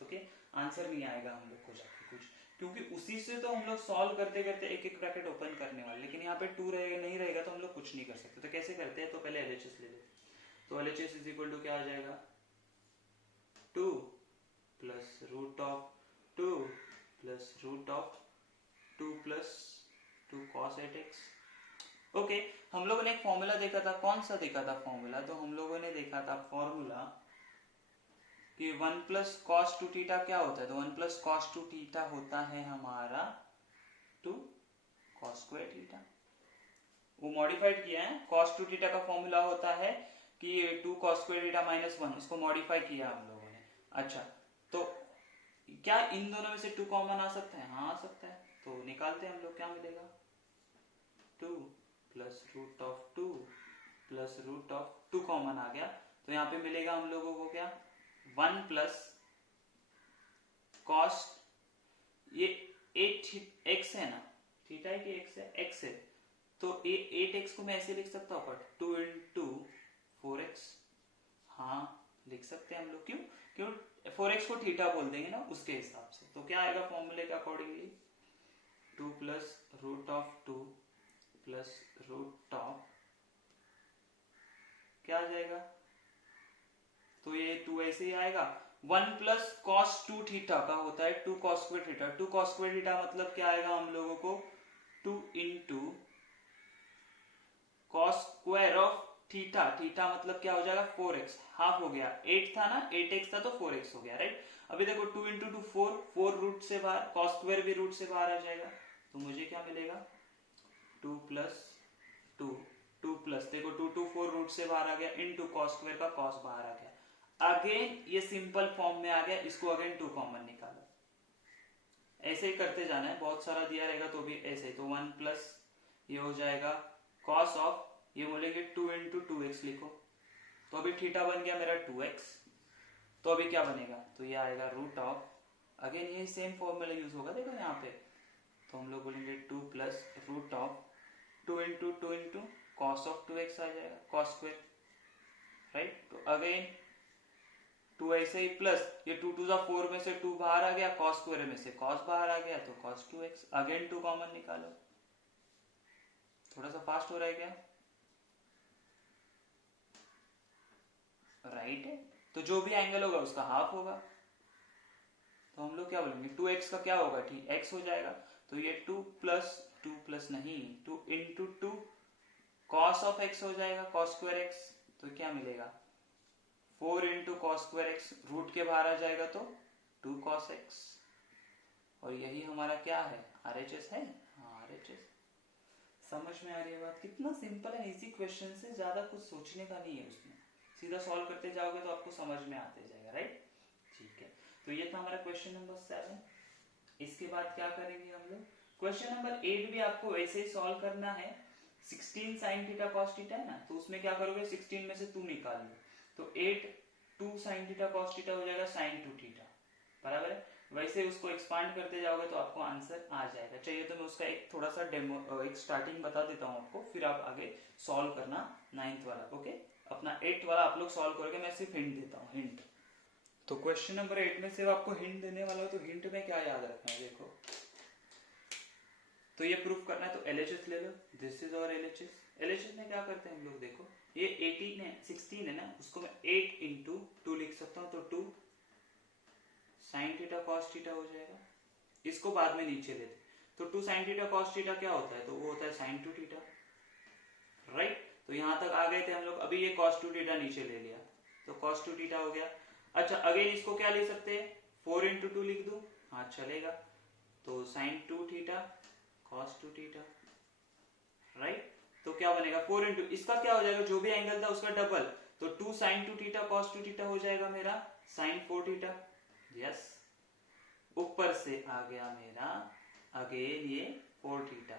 ओके, आंसर नहीं आएगा हम लोग को जाके कुछ, क्योंकि उसी से तो हम लोग सॉल्व करते करते एक एक ब्रैकेट ओपन करने वाले, लेकिन यहाँ पे 2 रहेगा नहीं रहेगा तो हम लोग कुछ नहीं कर सकते। तो कैसे करते हैं, तो पहले LHS ले लेते, तो LHS इज इक्वल टू क्या आ जाएगा 2 plus root of 2 plus root of 2 plus 2 cos 8x। Okay, हम लोगों ने एक फॉर्मूला देखा था, कौन सा देखा था फॉर्मूला, तो हम लोगों ने देखा था फॉर्मूला कि 1 प्लस कॉस 2 थीटा क्या होता है, तो 1 प्लस कॉस 2 थीटा होता है हमारा 2 cos स्क्वायर थीटा, वो मॉडिफाइड किया है। cos 2 थीटा का फॉर्मूला होता है कि 2 cos स्क्वायर थीटा माइनस 1, उसको मॉडिफाई किया हम लोगों ने। अच्छा, तो क्या इन दोनों में से 2 कॉमन आ सकता है? हाँ आ सकता है, तो निकालते हैं हम लोग, क्या मिलेगा 2 plus root of 2 plus root of 2 common आ गया, तो यहाँ पे मिलेगा हम लोगों को क्या 1 प्लस कॉस, ये 8x है ना, थीटा है कि x है, x है, तो 8x को मैं ऐसे लिख सकता हूँ पर 2 इंटू 4x, हाँ लिख सकते हैं हम लोग, क्यों 4x को थीटा बोल देंगे ना उसके हिसाब से, तो क्या आएगा फॉर्मूले के accordingly 2 plus root of 2 plus root of क्या आ जाएगा, तो ये 2 ऐसे ही आएगा। 1 प्लस कॉस 2 थीटा का होता है 2 cos square theta, 2 cos square theta मतलब क्या आएगा हम लोगों को 2 into cos square of theta, theta मतलब क्या हो जाएगा 4x, हाफ हो गया, 8 था ना 8x था तो 4x हो गया, राइट। अभी देखो 2 इंटू 2 4 रूट से बाहर, कॉस स्क्वायर भी रूट से बाहर आ जाएगा, तो मुझे क्या मिलेगा 2 प्लस 2 प्लस देखो 2 2 4 रूट से बाहर आ गया, इंटू कॉस स्क्वायर का कॉस बाहर आ गया, अगेन ये सिंपल फॉर्म में आ गया, इसको अगेन 2 कॉमन निकालो, ऐसे ही करते जाना है, बहुत सारा दिया रहेगा तो भी ऐसे, तो 1 प्लस ये हो जाएगा कॉस ऑफ, ये बोलेंगे 2 इंटू 2x लिखो, तो अभी थीटा बन गया मेरा 2x। तो अभी क्या बनेगा, तो ये आएगा रूट ऑफ, अगेन ये सेम फॉर्मूला यूज होगा देखो यहाँ पे, तो हम लोग बोलेंगे 2 plus root of 2 into cos of 2x आ जाएगा, कॉस स्क्वायर, राइट। तो अगेन 2 ऐसे ही प्लस ये 2 टू 4 में से 2 बाहर आ गया, कॉस स्क्वायर में से कॉस बाहर आ गया, तो कॉस 2x, अगेन 2 कॉमन निकालो। थोड़ा सा फास्ट हो रहा है क्या, राइट है। तो जो भी एंगल होगा उसका हाफ होगा, तो हम लोग क्या बोलेंगे 2x का क्या होगा, ठीक x हो जाएगा। तो ये 2 प्लस नहीं 2 इंटू 2 कॉस ऑफ x हो जाएगा, कॉस स्क्वायर x। तो क्या मिलेगा 4 into cos square x, root के बाहर आ जाएगा तो 2 कॉस एक्स, और यही हमारा क्या है RHS है, हाँ RHS। समझ में आ रही है बात, कितना सिंपल एंड इजी क्वेश्चन से, ज्यादा कुछ सोचने का नहीं है उसमें, सीधा सॉल्व करते जाओगे तो आपको समझ में आते जाएगा, राइट। ठीक है, तो ये था हमारा क्वेश्चन नंबर 7। इसके बाद क्या करेंगे हम लोग, क्वेश्चन नंबर 8 भी आपको वैसे ही सॉल्व करना है। 16 sin थीटा cos थीटा है ना, तो उसमें क्या करोगे 16 में से 2 निकाल लो, तो 8 2 sin थीटा cos थीटा हो जाएगा sin 2 थीटा, बराबर है। वैसे उसको एक्सपांड करते जाओगे तो आपको आंसर आ जाएगा। चाहिए तो मैं उसका एक थोड़ा सा डेमो, एक स्टार्टिंग बता देता हूँ आपको, फिर आप आगे सॉल्व करना 9th वाला, ओके। अपना 8th वाला आप लोग सॉल्व करोगे, मैं सिर्फ हिंट देता हूँ, हिंट। तो क्वेश्चन नंबर 8 में सिर्फ आपको हिंट देने वाला हो, तो हिंट में क्या याद रखना है देखो, तो ये प्रूफ करना है तो LHS ले लो, दिस इज और LHS। LHS में क्या करते हैं हम लोग देखो, ये 18 है 16 है ना, उसको मैं 8 इंटू 2 लिख सकता हूँ, तो 2 sin थीटा cos थीटा हो जाएगा। इसको बाद में नीचे लेते, तो 2 sin थीटा cos थीटा क्या होता है, तो वो होता है sin 2 थीटा, राइट। तो यहां तक आ गए थे हम लोग, अभी ये cos 2 थीटा नीचे ले लिया, तो cos 2 थीटा हो गया। अच्छा अगेन इसको क्या ले सकते हैं, 4 इंटू 2 लिख दूं, हाँ चलेगा, तो sin 2 theta cos 2 theta, right. तो क्या बनेगा 4 इंटू, इसका क्या हो जाएगा, जो भी एंगल था उसका डबल, तो 2 sin 2 थीटा cos 2 थीटा हो जाएगा मेरा sin 4 थीटा, यस। ऊपर से आ गया मेरा अगेन ये 4 थीटा,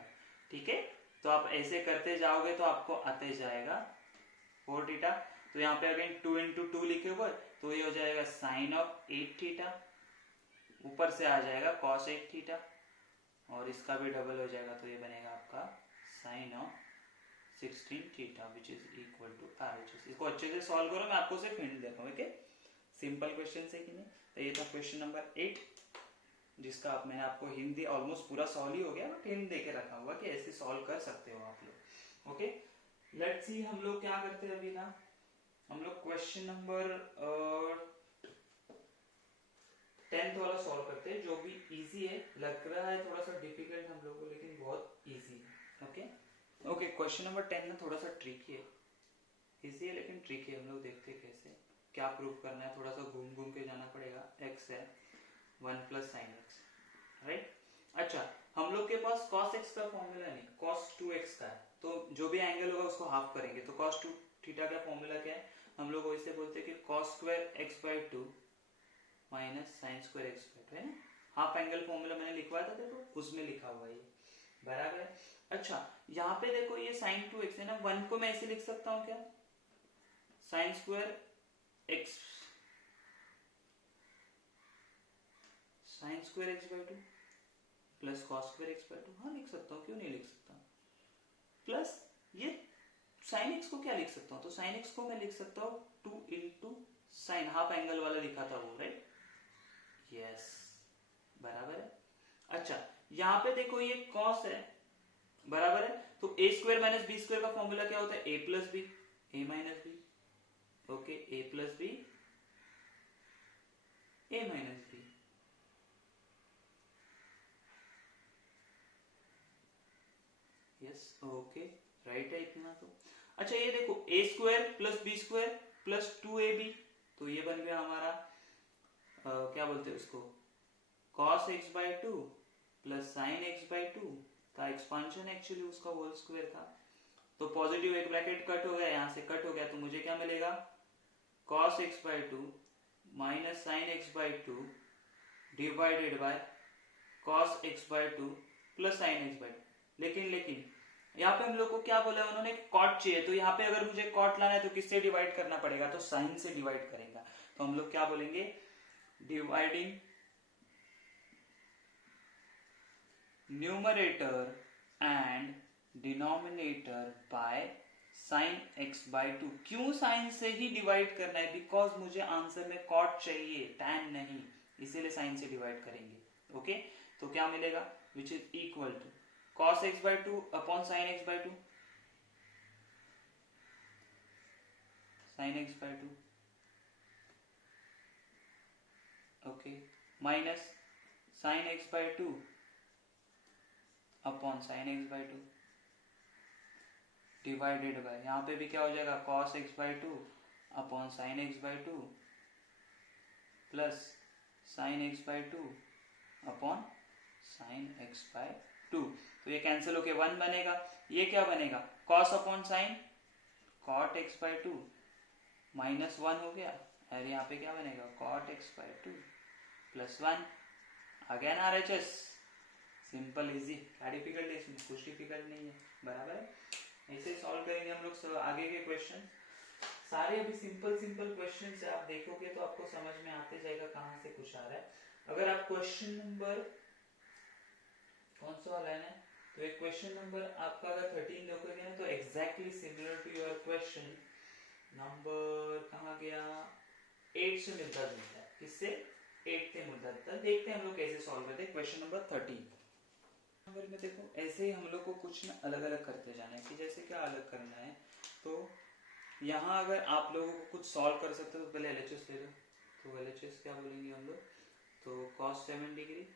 ठीक है। तो आप ऐसे करते जाओगे तो आपको आते जाएगा 4 थीटा। तो यहाँ पे अगेन 2 इंटू 2 लिखे हुए, तो ये हो जाएगा साइन ऑफ 8 थीटा, ऊपर से आ जाएगा cos 8 थीटा, और इसका भी डबल हो जाएगा, तो ये बनेगा आपका sine of 16 theta which is equal to RHS। इसको अच्छे से सॉल्व करो, मैं आपको सिर्फ हिंट देता हूँ, ओके। सिंपल क्वेश्चन है कि नहीं। तो ये था क्वेश्चन नंबर 8, जिसका मैंने आपको हिंट दी, ऑलमोस्ट पूरा सॉल्व ही हो गया, बट हिंट देके रखा हुआ कि ऐसे सॉल्व कर सकते हो आप लोग, ओके। लेट्स सी हम लोग क्या करते हैं अभी ना, हम लोग क्वेश्चन नंबर 10th वाला सॉल्व करते हैं, जो भी इजी है, लग रहा है थोड़ा सा डिफिकल्ट हम लोग को, लेकिन बहुत इजी है, ओके। ओके क्वेश्चन नंबर 10 ना थोड़ा सा ट्रिकी है, इजी है लेकिन ट्रिकी है। हम लोग देखते हैं कैसे क्या प्रूव करना है, थोड़ा सा घूम घूम के जाना पड़ेगा। x है 1 प्लस साइन एक्स, राइट। अच्छा हम लोग के पास cos x का फॉर्मूला नहीं, cos 2x का है, तो जो भी एंगल होगा उसको हाफ करेंगे, तो cos 2 थीटा का फॉर्मूला क्या है, हम लोग वैसे बोलते हैं कि cos square x by 2 minus sine square x by 2, है ना। हाफ एंगल फॉर्मूला मैंने लिखवाया था देखो, उसमें लिखा हुआ है ये, बराबर है। अच्छा यहाँ पे देखो ये साइन 2x है ना, 1 को मैं ऐसे लिख सकता हूँ क्या, sine square x sine square x by 2 plus cos square x by 2, हाँ लिख सकता हूँ, क्यों नहीं लिख सकता। प्लस ये साइन x को क्या लिख सकता हूँ, तो साइन x को मैं लिख सकता हूँ 2 इंटू साइन, हाफ एंगल वाला लिखा था वो, राइट, यस, बराबर है। अच्छा यहाँ पे देखो ये कॉस है, बराबर है, तो A square minus B square का फॉर्मूला क्या होता है, A plus B, A minus B, okay, A plus B, A minus B, yes, okay, right है इतना तो। अच्छा ये देखो A square plus B square plus 2ab, तो ये बन गया हमारा क्या बोलते हैं उसको, cos x by 2 plus sine x by 2 का एक्सपांशन, एक्चुअली उसका होल स्क्वायर था। तो पॉजिटिव एक ब्रैकेट कट हो गया, यहाँ से कट हो गया, तो मुझे क्या मिलेगा, cos x by 2 minus sine x by 2 divided by cos x by 2 plus sine x by 2। लेकिन यहाँ पे हम लोग को क्या बोला है उन्होंने, कॉट चाहिए, तो यहाँ पे अगर मुझे कॉट लाना है तो किससे डिवाइड करना पड़ेगा, तो साइन से डिवाइड करेगा। तो हम लोग क्या बोलेंगे, dividing numerator and denominator by sine x by 2। क्यों साइन से ही डिवाइड करना है, बिकॉज मुझे आंसर में कॉट चाहिए, टैन नहीं, इसीलिए साइन से डिवाइड करेंगे। ओके, तो क्या मिलेगा, which is equal to cos x by 2 upon sine x by 2, sine x by 2, okay, minus sine x by 2 upon sine x by 2 divided by, यहाँ पे भी क्या हो जाएगा, cos x by 2 upon sine x by 2 plus sine x by 2 upon sine x by 2। तो ये cancel होके 1 बनेगा, ये क्या बनेगा, cos upon sine cot x by 2 minus 1 हो गया, और यहाँ पे क्या बनेगा, cot x by 2 plus 1। Again RHS, simple easy, क्या डिफिकल्ट है इसमें, कुछ डिफिकल्ट नहीं है, बराबर है। ऐसे सॉल्व करेंगे हम लोग आगे के क्वेश्चन, सारे अभी सिंपल सिंपल क्वेश्चन से आप देखोगे तो आपको समझ में आते जाएगा कहाँ से कुछ आ रहा है। अगर आप क्वेश्चन नंबर कौन सा वाला है ना, तो एक क्वेश्चन नंबर आपका अगर 13 देखोगे ना, तो exactly similar to your question number कहाँ गया, 8 से मिलता जुलता है, किससे, 8 से मिलता जुलता है। देखते हैं हम लोग कैसे सॉल्व करते हैं क्वेश्चन नंबर 13 नंबर में। देखो ऐसे ही हम लोग को कुछ ना अलग अलग करते जाना है, कि जैसे क्या अलग करना है, तो यहाँ अगर आप लोगों को कुछ सॉल्व कर सकते हो तो पहले LHS ले लो। तो LHS क्या बोलेंगे हम लोग, तो cos 7 डिग्री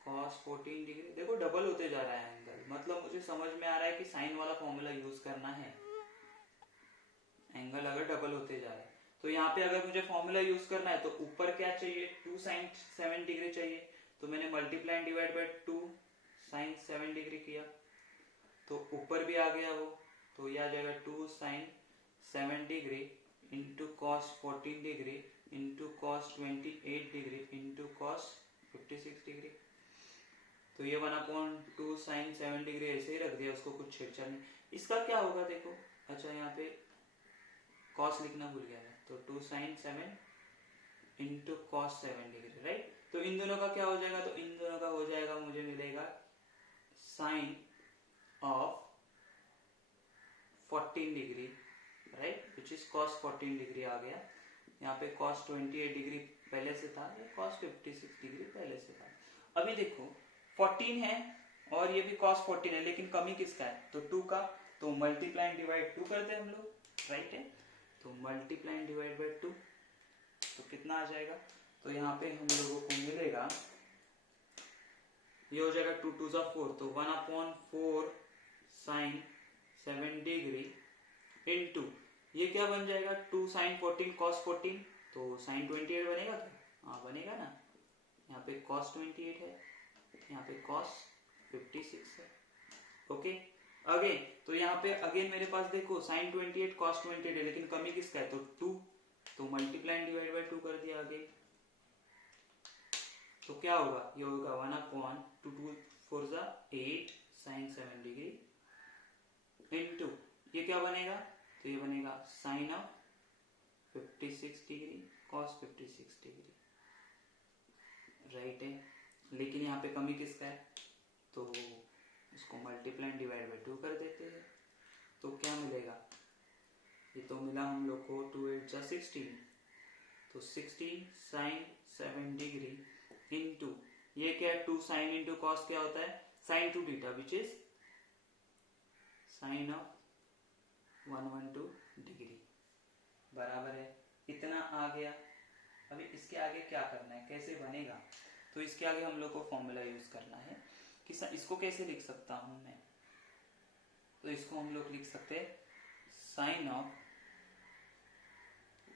cos 14 डिग्री, देखो डबल होते जा रहा है एंगल, मतलब मुझे समझ में आ रहा है कि साइन वाला फॉर्मूला यूज करना है, एंगल अगर डबल होते जा रहा है। तो यहाँ पे अगर मुझे फॉर्मूला यूज करना है तो ऊपर क्या चाहिए, 2 sin 7 डिग्री चाहिए, तो मैंने multiply divide by 2 sin 7 degree किया, तो ऊपर भी आ गया वो, तो ये आ जाएगा 2 sin 7 degree into cos 14 degree into cos 28 degree into cos 56 degree. तो ये 1/2 sin 7 डिग्री ऐसे ही रख दिया, उसको कुछ छेड़छाड़ नहीं। इसका क्या होगा देखो, अच्छा यहाँ पे cos लिखना भूल गया है, तो 2 sin 7 into cos 7 degree, right. तो इन दोनों का क्या हो जाएगा, तो इन दोनों का हो जाएगा, मुझे मिलेगा sine of 14 degree, right, which is cos 14 degree आ गया। यहाँ पे cos 28 डिग्री पहले से था, या cos 56 डिग्री पहले से था। अभी देखो 14 है और ये भी cos 14 है, लेकिन कमी किसका है, तो 2 का, तो मल्टीप्लाई डिवाइड 2 करते हैं हम लोग, राइट है। तो मल्टीप्लाई डिवाइड बाय 2, तो कितना आ जाएगा, तो यहाँ पे हम लोगों को मिलेगा, ये हो जाएगा 2 2 जा 4, तो 1/4 sin 7 डिग्री इंटू ये क्या बन जाएगा, 2 sin 14 cos 14, तो sin 28 बनेगा क्या, हाँ बनेगा ना। यहाँ पे cos 28 है, यहाँ पे cos 56 है, ओके। अगेन तो यहाँ पे अगेन मेरे पास देखो sin 28 cos 28 है, लेकिन कमी किसका है, तो 2, तो मल्टीप्लाई डिवाइड बाय 2 कर दिया आगे, तो क्या होगा, ये होगा 1/2 2 4 जा 8 sin 7 डिग्री इंटू ये क्या बनेगा, तो ये बनेगा sine of 56 degree cos 56 degree, right है। लेकिन यहाँ पे कमी किसका है, तो इसको मल्टीप्लाई डिवाइड बाय 2 कर देते हैं, तो क्या मिलेगा, ये तो मिला हम लोग को 2 8 जा 16, तो 16 sin 7 डिग्री इंटू ये क्या है, 2 sin इंटू cos क्या होता है, sin 2 theta, which is sine of 112 degree, बराबर है, इतना आ गया। अभी इसके आगे क्या करना है, कैसे बनेगा, तो इसके आगे हम लोग को फॉर्मूला यूज करना है कि इसको कैसे लिख सकता हूं मैं, तो इसको हम लोग लिख सकते हैं साइन ऑफ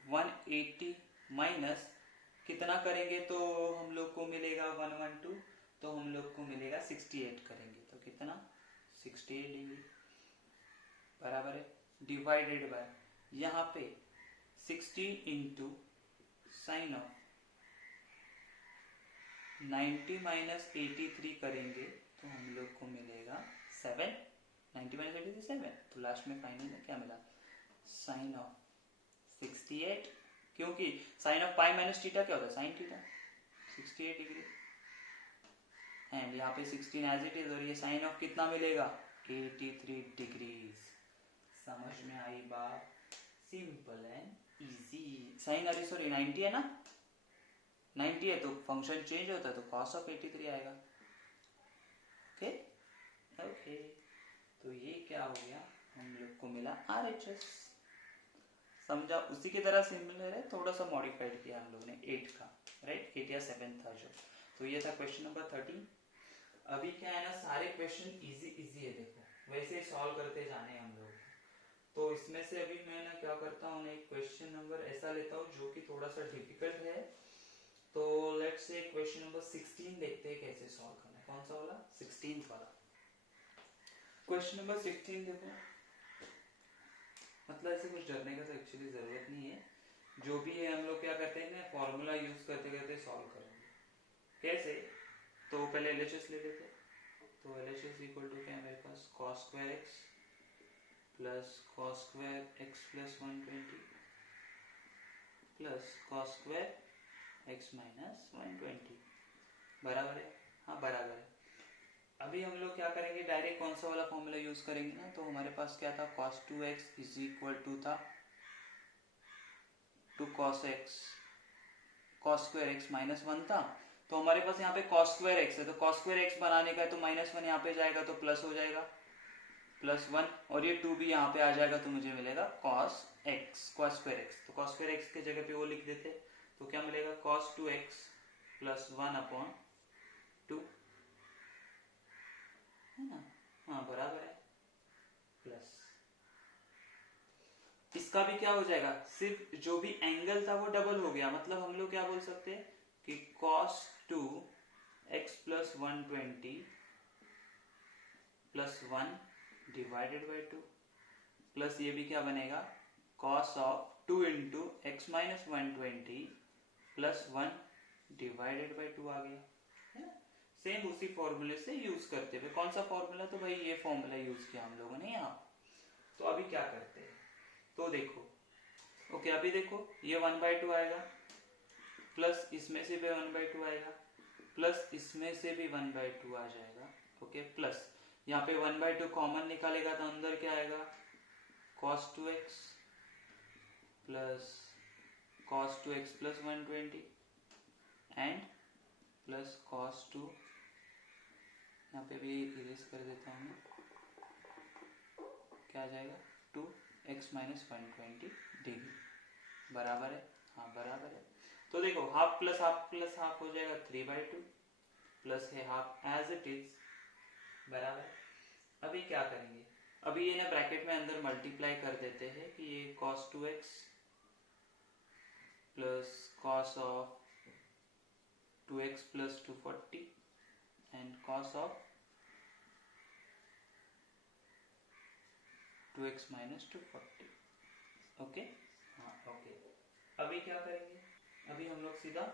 180 माइनस कितना करेंगे, तो हम लोग को मिलेगा 112, तो हम लोग को मिलेगा 68 करेंगे, तो कितना 68 डिग्री, बराबर है, डिवाइडेड बाय यहाँ पे 60 इंटू साइन ऑफ 90 माइनस 83 करेंगे, तो हम लोग को मिलेगा 7 7, तो लास्ट में फाइनल में क्या मिला, साइन ऑफ 68, क्योंकि sine of pi minus theta क्या होता है, साइन थीटा, 68 डिग्री, एंड यहाँ पे 16 एज इट इज, और ये साइन ऑफ कितना मिलेगा, 83 डिग्रीज। समझ में आई बात, सिंपल एंड इजी। साइन अरे सॉरी 90 है ना, 90 है तो फंक्शन चेंज होता है तो cos ऑफ 83 आएगा। ओके ओके, तो ये क्या हो गया, हम लोग को मिला RHS। समझा, उसी की तरह सिमिलर है, थोड़ा सा मॉडिफाइड किया हम लोग ने 8 का, राइट, 8 या 7 था जो। तो ये था क्वेश्चन नंबर 13। अभी क्या है ना, सारे क्वेश्चन इजी इजी है, देखो वैसे ही सॉल्व करते जाने हम लोग। तो इसमें से अभी मैं ना क्या करता हूँ, एक क्वेश्चन नंबर ऐसा लेता हूँ जो कि थोड़ा सा डिफिकल्ट है। तो लेट्स से क्वेश्चन नंबर 16 देखते हैं कैसे सॉल्व करना है। कौन सा वाला, 16 वाला क्वेश्चन नंबर 16। देखो मतलब ऐसे कुछ डरने का तो एक्चुअली जरूरत नहीं है, जो भी है हम लोग क्या करते हैं ना, फॉर्मूला यूज करते करते सॉल्व करेंगे। कैसे, तो पहले LHS ले लेते हैं। तो LHS इक्वल टू क्या है मेरे पास, cos square x plus cos square x plus 120 plus cos square x minus 120 बराबर है, हाँ बराबर है। अभी हम लोग क्या करेंगे, डायरेक्ट कौन सा वाला फॉर्मूला यूज करेंगे ना, तो हमारे पास क्या था, cos 2x is equal to था two cos x, cos square x minus 1 था, तो हमारे पास यहाँ पे cos स्क्वायर x है, तो cos स्क्वायर x बनाने का है तो -1 यहाँ पे जाएगा तो प्लस हो जाएगा, +1, और ये 2 भी यहाँ पे आ जाएगा तो मुझे मिलेगा cos x, cos square x। तो cos स्क्वायर x के जगह पे वो लिख देते, तो क्या मिलेगा, cos 2x प्लस 1/2 है ना, हाँ बराबर है, प्लस इसका भी क्या हो जाएगा, सिर्फ जो भी एंगल था वो डबल हो गया, मतलब हम लोग क्या बोल सकते हैं कि cos 2x plus 120 plus 1 divided by 2, plus ये भी क्या बनेगा, cos of 2 into x minus 120 plus 1 divided by 2 आ गया, है ना। सेम उसी फॉर्मूले से यूज करते हुए, कौन सा फॉर्मूला, तो भाई ये फॉर्मूला यूज किया हम लोगों ने यहाँ। तो अभी क्या करते हैं, तो देखो ओके, अभी देखो ये 1/2 आएगा, प्लस इसमें से भी 1/2 आएगा, प्लस इसमें से भी 1/2 आ जाएगा, ओके, प्लस यहाँ पे 1/2 कॉमन निकालेगा तो अंदर क्या आएगा, cos 2x plus cos 2x plus 120 and plus cos 2, यहाँ पे भी इरेज कर देता हूँ, क्या आ जाएगा, 2x माइनस 120 डिग्री बराबर है, हाँ बराबर है। तो देखो हाफ प्लस हाफ हो जाएगा 3/2 प्लस है हाफ एज इट इज बराबर। अभी क्या करेंगे, अभी ये ना ब्रैकेट में अंदर मल्टीप्लाई कर देते हैं कि ये cos 2x plus cos of 2x plus 240 and cos of 2x minus 240, okay, हाँ ओके। अभी क्या करेंगे, अभी हम लोग सीधा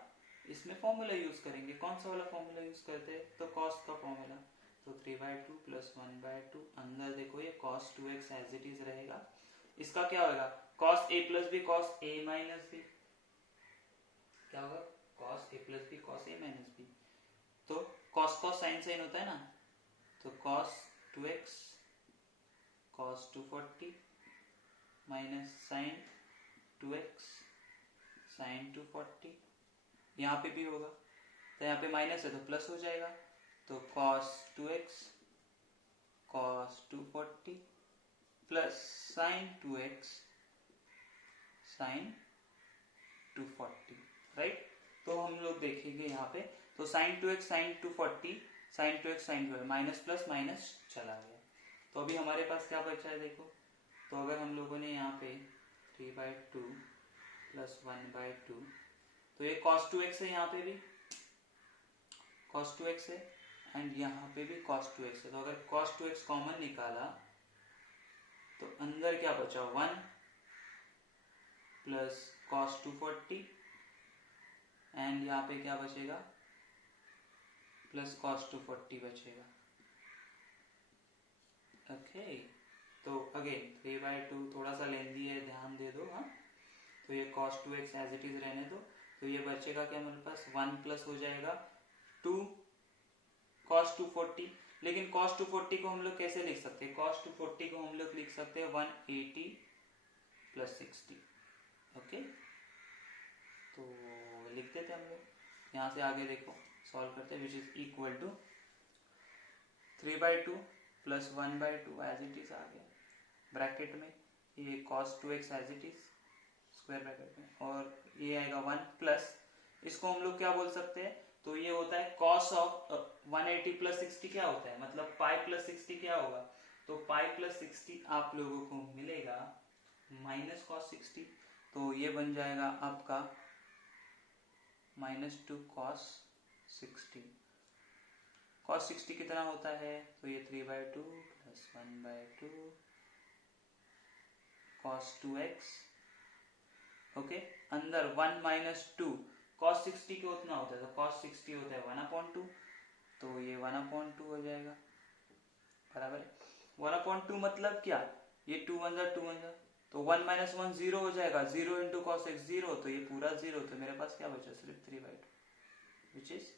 इसमें फॉर्मूला यूज करेंगे। कौन सा वाला फॉर्मूला यूज करते हैं, तो cos का फॉर्मूला, तो 3/2 प्लस 1/2, अंदर देखो ये cos 2x as it is रहेगा, इसका क्या होगा, cos a plus b cos a minus b, क्या होगा, cos a plus b cos a minus b, तो cos साइन साइन होता है ना, तो cos 2x cos 240 minus sine 2x sine 240, यहाँ पे भी होगा, तो यहाँ पे माइनस है तो प्लस हो जाएगा, तो cos 2x cos 240 plus sine 2x sine 240, right. तो हम लोग देखेंगे यहाँ पे, तो sine 2x sine 240 sine 2x sine 2 minus plus minus चला गया, तो अभी हमारे पास क्या बचा है देखो, तो अगर हम लोगों ने यहाँ पे 3/2 प्लस 1/2, तो ये cos 2x है, यहाँ पे भी cos 2x है एंड यहाँ पे भी cos 2x है, तो अगर cos 2x कॉमन निकाला तो अंदर क्या बचा, 1 प्लस cos 240 एंड यहाँ पे क्या बचेगा, प्लस cos 240 बचेगा, ओके। अगेन 3/2 थोड़ा सा लेंदी है, ध्यान दे दो। हाँ, तो ये cos 2x as it is रहने दो। तो ये बचेगा क्या हमारे पास, 1 प्लस हो जाएगा 2 cos 240। लेकिन cos 240 को हम लोग कैसे लिख सकते हैं, cos 240 को हम लोग लिख सकते हैं 180 प्लस 60। ओके, तो लिख देते हम लोग। यहाँ से आगे देखो सॉल्व करते हैं, which is equal to 3/2 plus 1/2 as it is आ गया ब्रैकेट में, ये cos 2x as it is square bracket में, और ये आएगा 1 प्लस, इसको हम लोग क्या बोल सकते हैं, तो ये होता है cos ऑफ 180 प्लस 60 क्या होता है, मतलब पाई प्लस 60 क्या होगा, तो पाई प्लस 60 आप लोगों को मिलेगा माइनस cos 60, तो ये बन जाएगा आपका -2 cos 60। cos 60 कितना होता है, तो ये 3/2 प्लस 1/2 cos 2x। ओके, अंदर 1 माइनस 2 cos 60 को उतना होता है, तो cos 60 होता है 1/2, तो ये 1/2 हो जाएगा, बराबर है। 1/2 मतलब क्या, ये 2 1 जा 2 1 जा, तो 1 माइनस 1 0 हो जाएगा, 0 इंटू cos x 0, तो ये पूरा 0, तो मेरे पास क्या बचा, सिर्फ 3/2 विच इज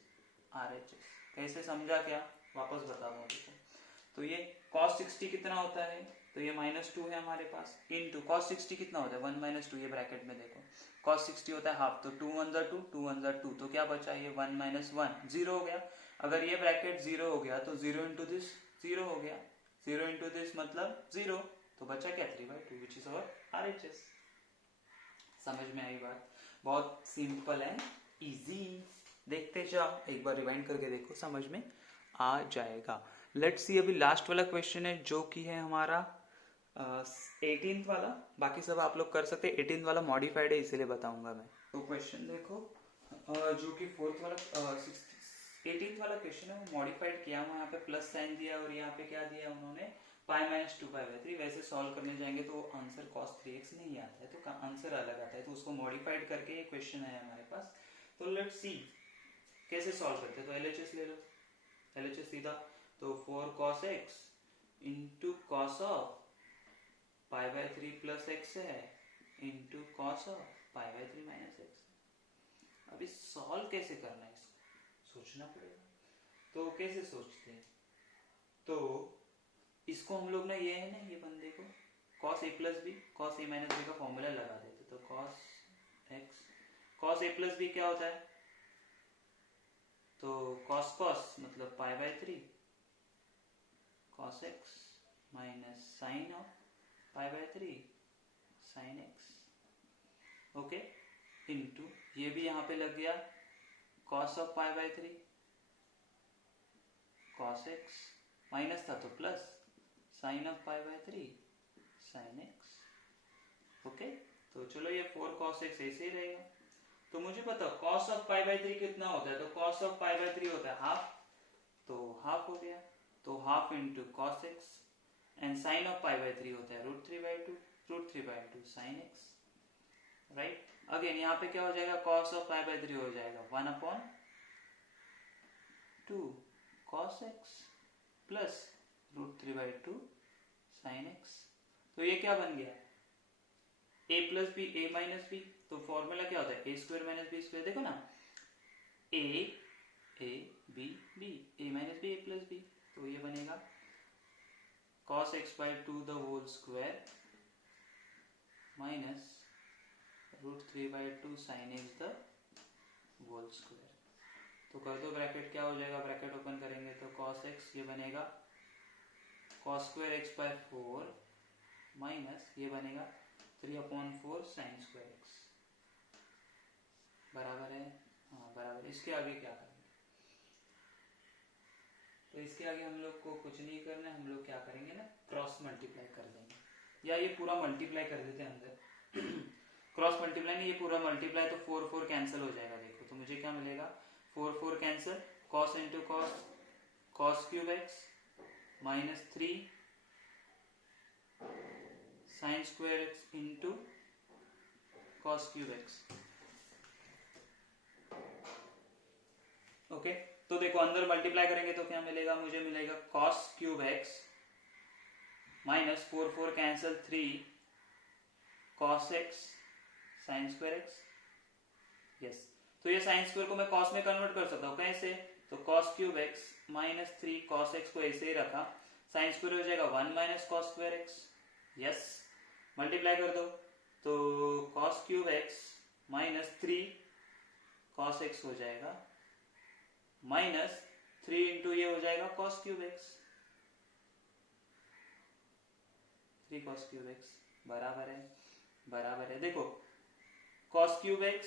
RHS। कैसे समझा क्या, वापस बता दूं देखो। तो ये cos 60 कितना होता है, तो ये -2 है हमारे पास, इनटू cos 60 कितना होता है 1 माइनस 2, ये ब्रैकेट में देखो cos 60 होता है हाफ, तो 2 1 जा 2 2 1 जा 2, तो क्या बचा, ये 1 माइनस 1 0 हो गया। अगर ये ब्रैकेट 0 हो गया तो 0 इंटू दिस 0 हो गया, 0 इंटू दिस मतलब 0, तो बचा क्या 3/2 विच इज अवर RHS। समझ में आई बात, बहुत सिंपल एंड इजी। देखते जाओ, एक बार रिवाइंड करके देखो, समझ में आ जाएगा। लेट्स सी, अभी लास्ट वाला क्वेश्चन है जो कि है हमारा 18th वाला, बाकी सब आप लोग कर सकते हैं, 18th वाला मॉडिफाइड है इसलिए बताऊंगा मैं। तो क्वेश्चन देखो, जो कि 4th वाला 18th वाला क्वेश्चन है वो मॉडिफाइड किया हुआ, यहाँ पे प्लस साइन दिया और यहाँ पे क्या दिया उन्होंने, π-2π/3। वैसे सॉल्व करने जाएंगे तो आंसर cos 3x नहीं आता है, तो आंसर अलग आता है, तो उसको मॉडिफाइड करके ये क्वेश्चन है हमारे पास। तो लेट्स सी कैसे सॉल्व करते हैं। तो LHS ले लो, LHS सीधा, तो 4 cos x into cos of π/3 plus x है into cos of π/3 minus x। अभी सॉल्व कैसे करना है इसको सोचना पड़ेगा, तो कैसे सोचते हैं, तो इसको हम लोग ना, ये है ना, ये बंदे को cos a plus b cos a minus b का फॉर्मूला लगा देते, तो cos x cos a plus b क्या होता है, तो cos cos मतलब π/3 cos x minus sine of π/3 sin x। Okay, into ये भी यहाँ पे लग गया cos of π/3 cos x minus था तो plus sine of π/3 sin x। Okay, तो चलो ये 4 cos x ऐसे ही रहेगा। तो मुझे पता cos ऑफ π/3 कितना होता है, तो cos ऑफ π/3 होता है हाफ, तो हाफ हो गया, तो half into cos x and sine of π/3 होता है √3/2 sin x, राइट। अगेन यहाँ पे क्या हो जाएगा, cos ऑफ π/3 हो जाएगा 1/2 cos x प्लस √3/2 sin x। तो ये क्या बन गया, a plus b a minus b, तो फॉर्मूला क्या होता है a square minus B square, देखो ना a b b a minus b a plus b, तो ये बनेगा cos x/2 the whole square minus √3/2 sin x the whole square. तो कर दो ब्रैकेट, क्या हो जाएगा, ब्रैकेट ओपन करेंगे तो cos x ये बनेगा cos स्क्वायर x/4 माइनस ये बनेगा 3/4 sin स्क्वायर x, बराबर है, हाँ बराबर। इसके आगे क्या करेंगे, तो इसके आगे हम लोग को कुछ नहीं करना है, हम लोग क्या करेंगे ना, क्रॉस मल्टीप्लाई कर देंगे, या ये पूरा मल्टीप्लाई कर देते हैं अंदर क्रॉस मल्टीप्लाई नहीं, ये पूरा मल्टीप्लाई, तो 4 4 कैंसिल हो जाएगा। देखो तो मुझे क्या मिलेगा, 4 4 cancel, cos into cos cube x minus 3 sine square x into cos cube x। Okay, तो देखो अंदर मल्टीप्लाई करेंगे तो क्या मिलेगा, मुझे मिलेगा cos cube x minus 4 4 cancel 3 cos x sin square x। Yes, तो ये साइन स्क्वायर को मैं cos में कन्वर्ट कर सकता हूँ, कैसे? तो cos cube x minus 3 cos x को ऐसे ही रखा, साइन स्क्वायर हो जाएगा 1 minus cos square x। Yes, multiply कर दो, तो cos cube x minus 3 cos x हो जाएगा माइनस 3 इंटू ये हो जाएगा cos cube x, 3 cos cube x बराबर है, देखो cos cube x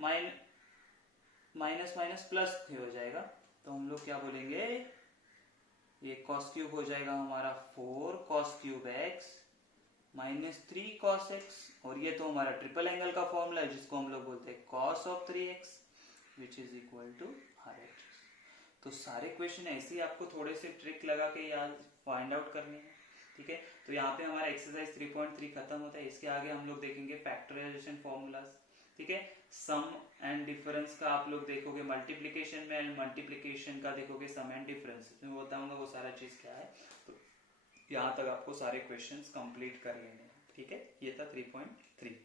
minus minus plus 3 हो जाएगा, तो हम लोग क्या बोलेंगे, ये cos क्यूब हो जाएगा हमारा 4 cos cube x minus 3 cos x, और ये तो हमारा ट्रिपल एंगल का फॉर्मूला है जिसको हम लोग बोलते हैं cos of 3x which is equal to RHS। तो सारे क्वेश्चन ऐसे ही आपको थोड़े से ट्रिक लगा के याद फाइंड आउट करने हैं, ठीक है। तो यहाँ पे हमारा एक्सरसाइज 3.3 खत्म होता है, इसके आगे हम लोग देखेंगे फैक्टराइजेशन फॉर्मूलाज, ठीक है। सम एंड डिफरेंस का आप लोग देखोगे, मल्टीप्लिकेशन में एंड मल्टीप्लिकेशन का देखोगे सम एंड डिफरेंस, मैं बताऊंगा वो सारा चीज क्या है। तो यहाँ तक आपको सारे क्वेश्चंस कंप्लीट कर लेने हैं, ठीक है। ये था 3.3।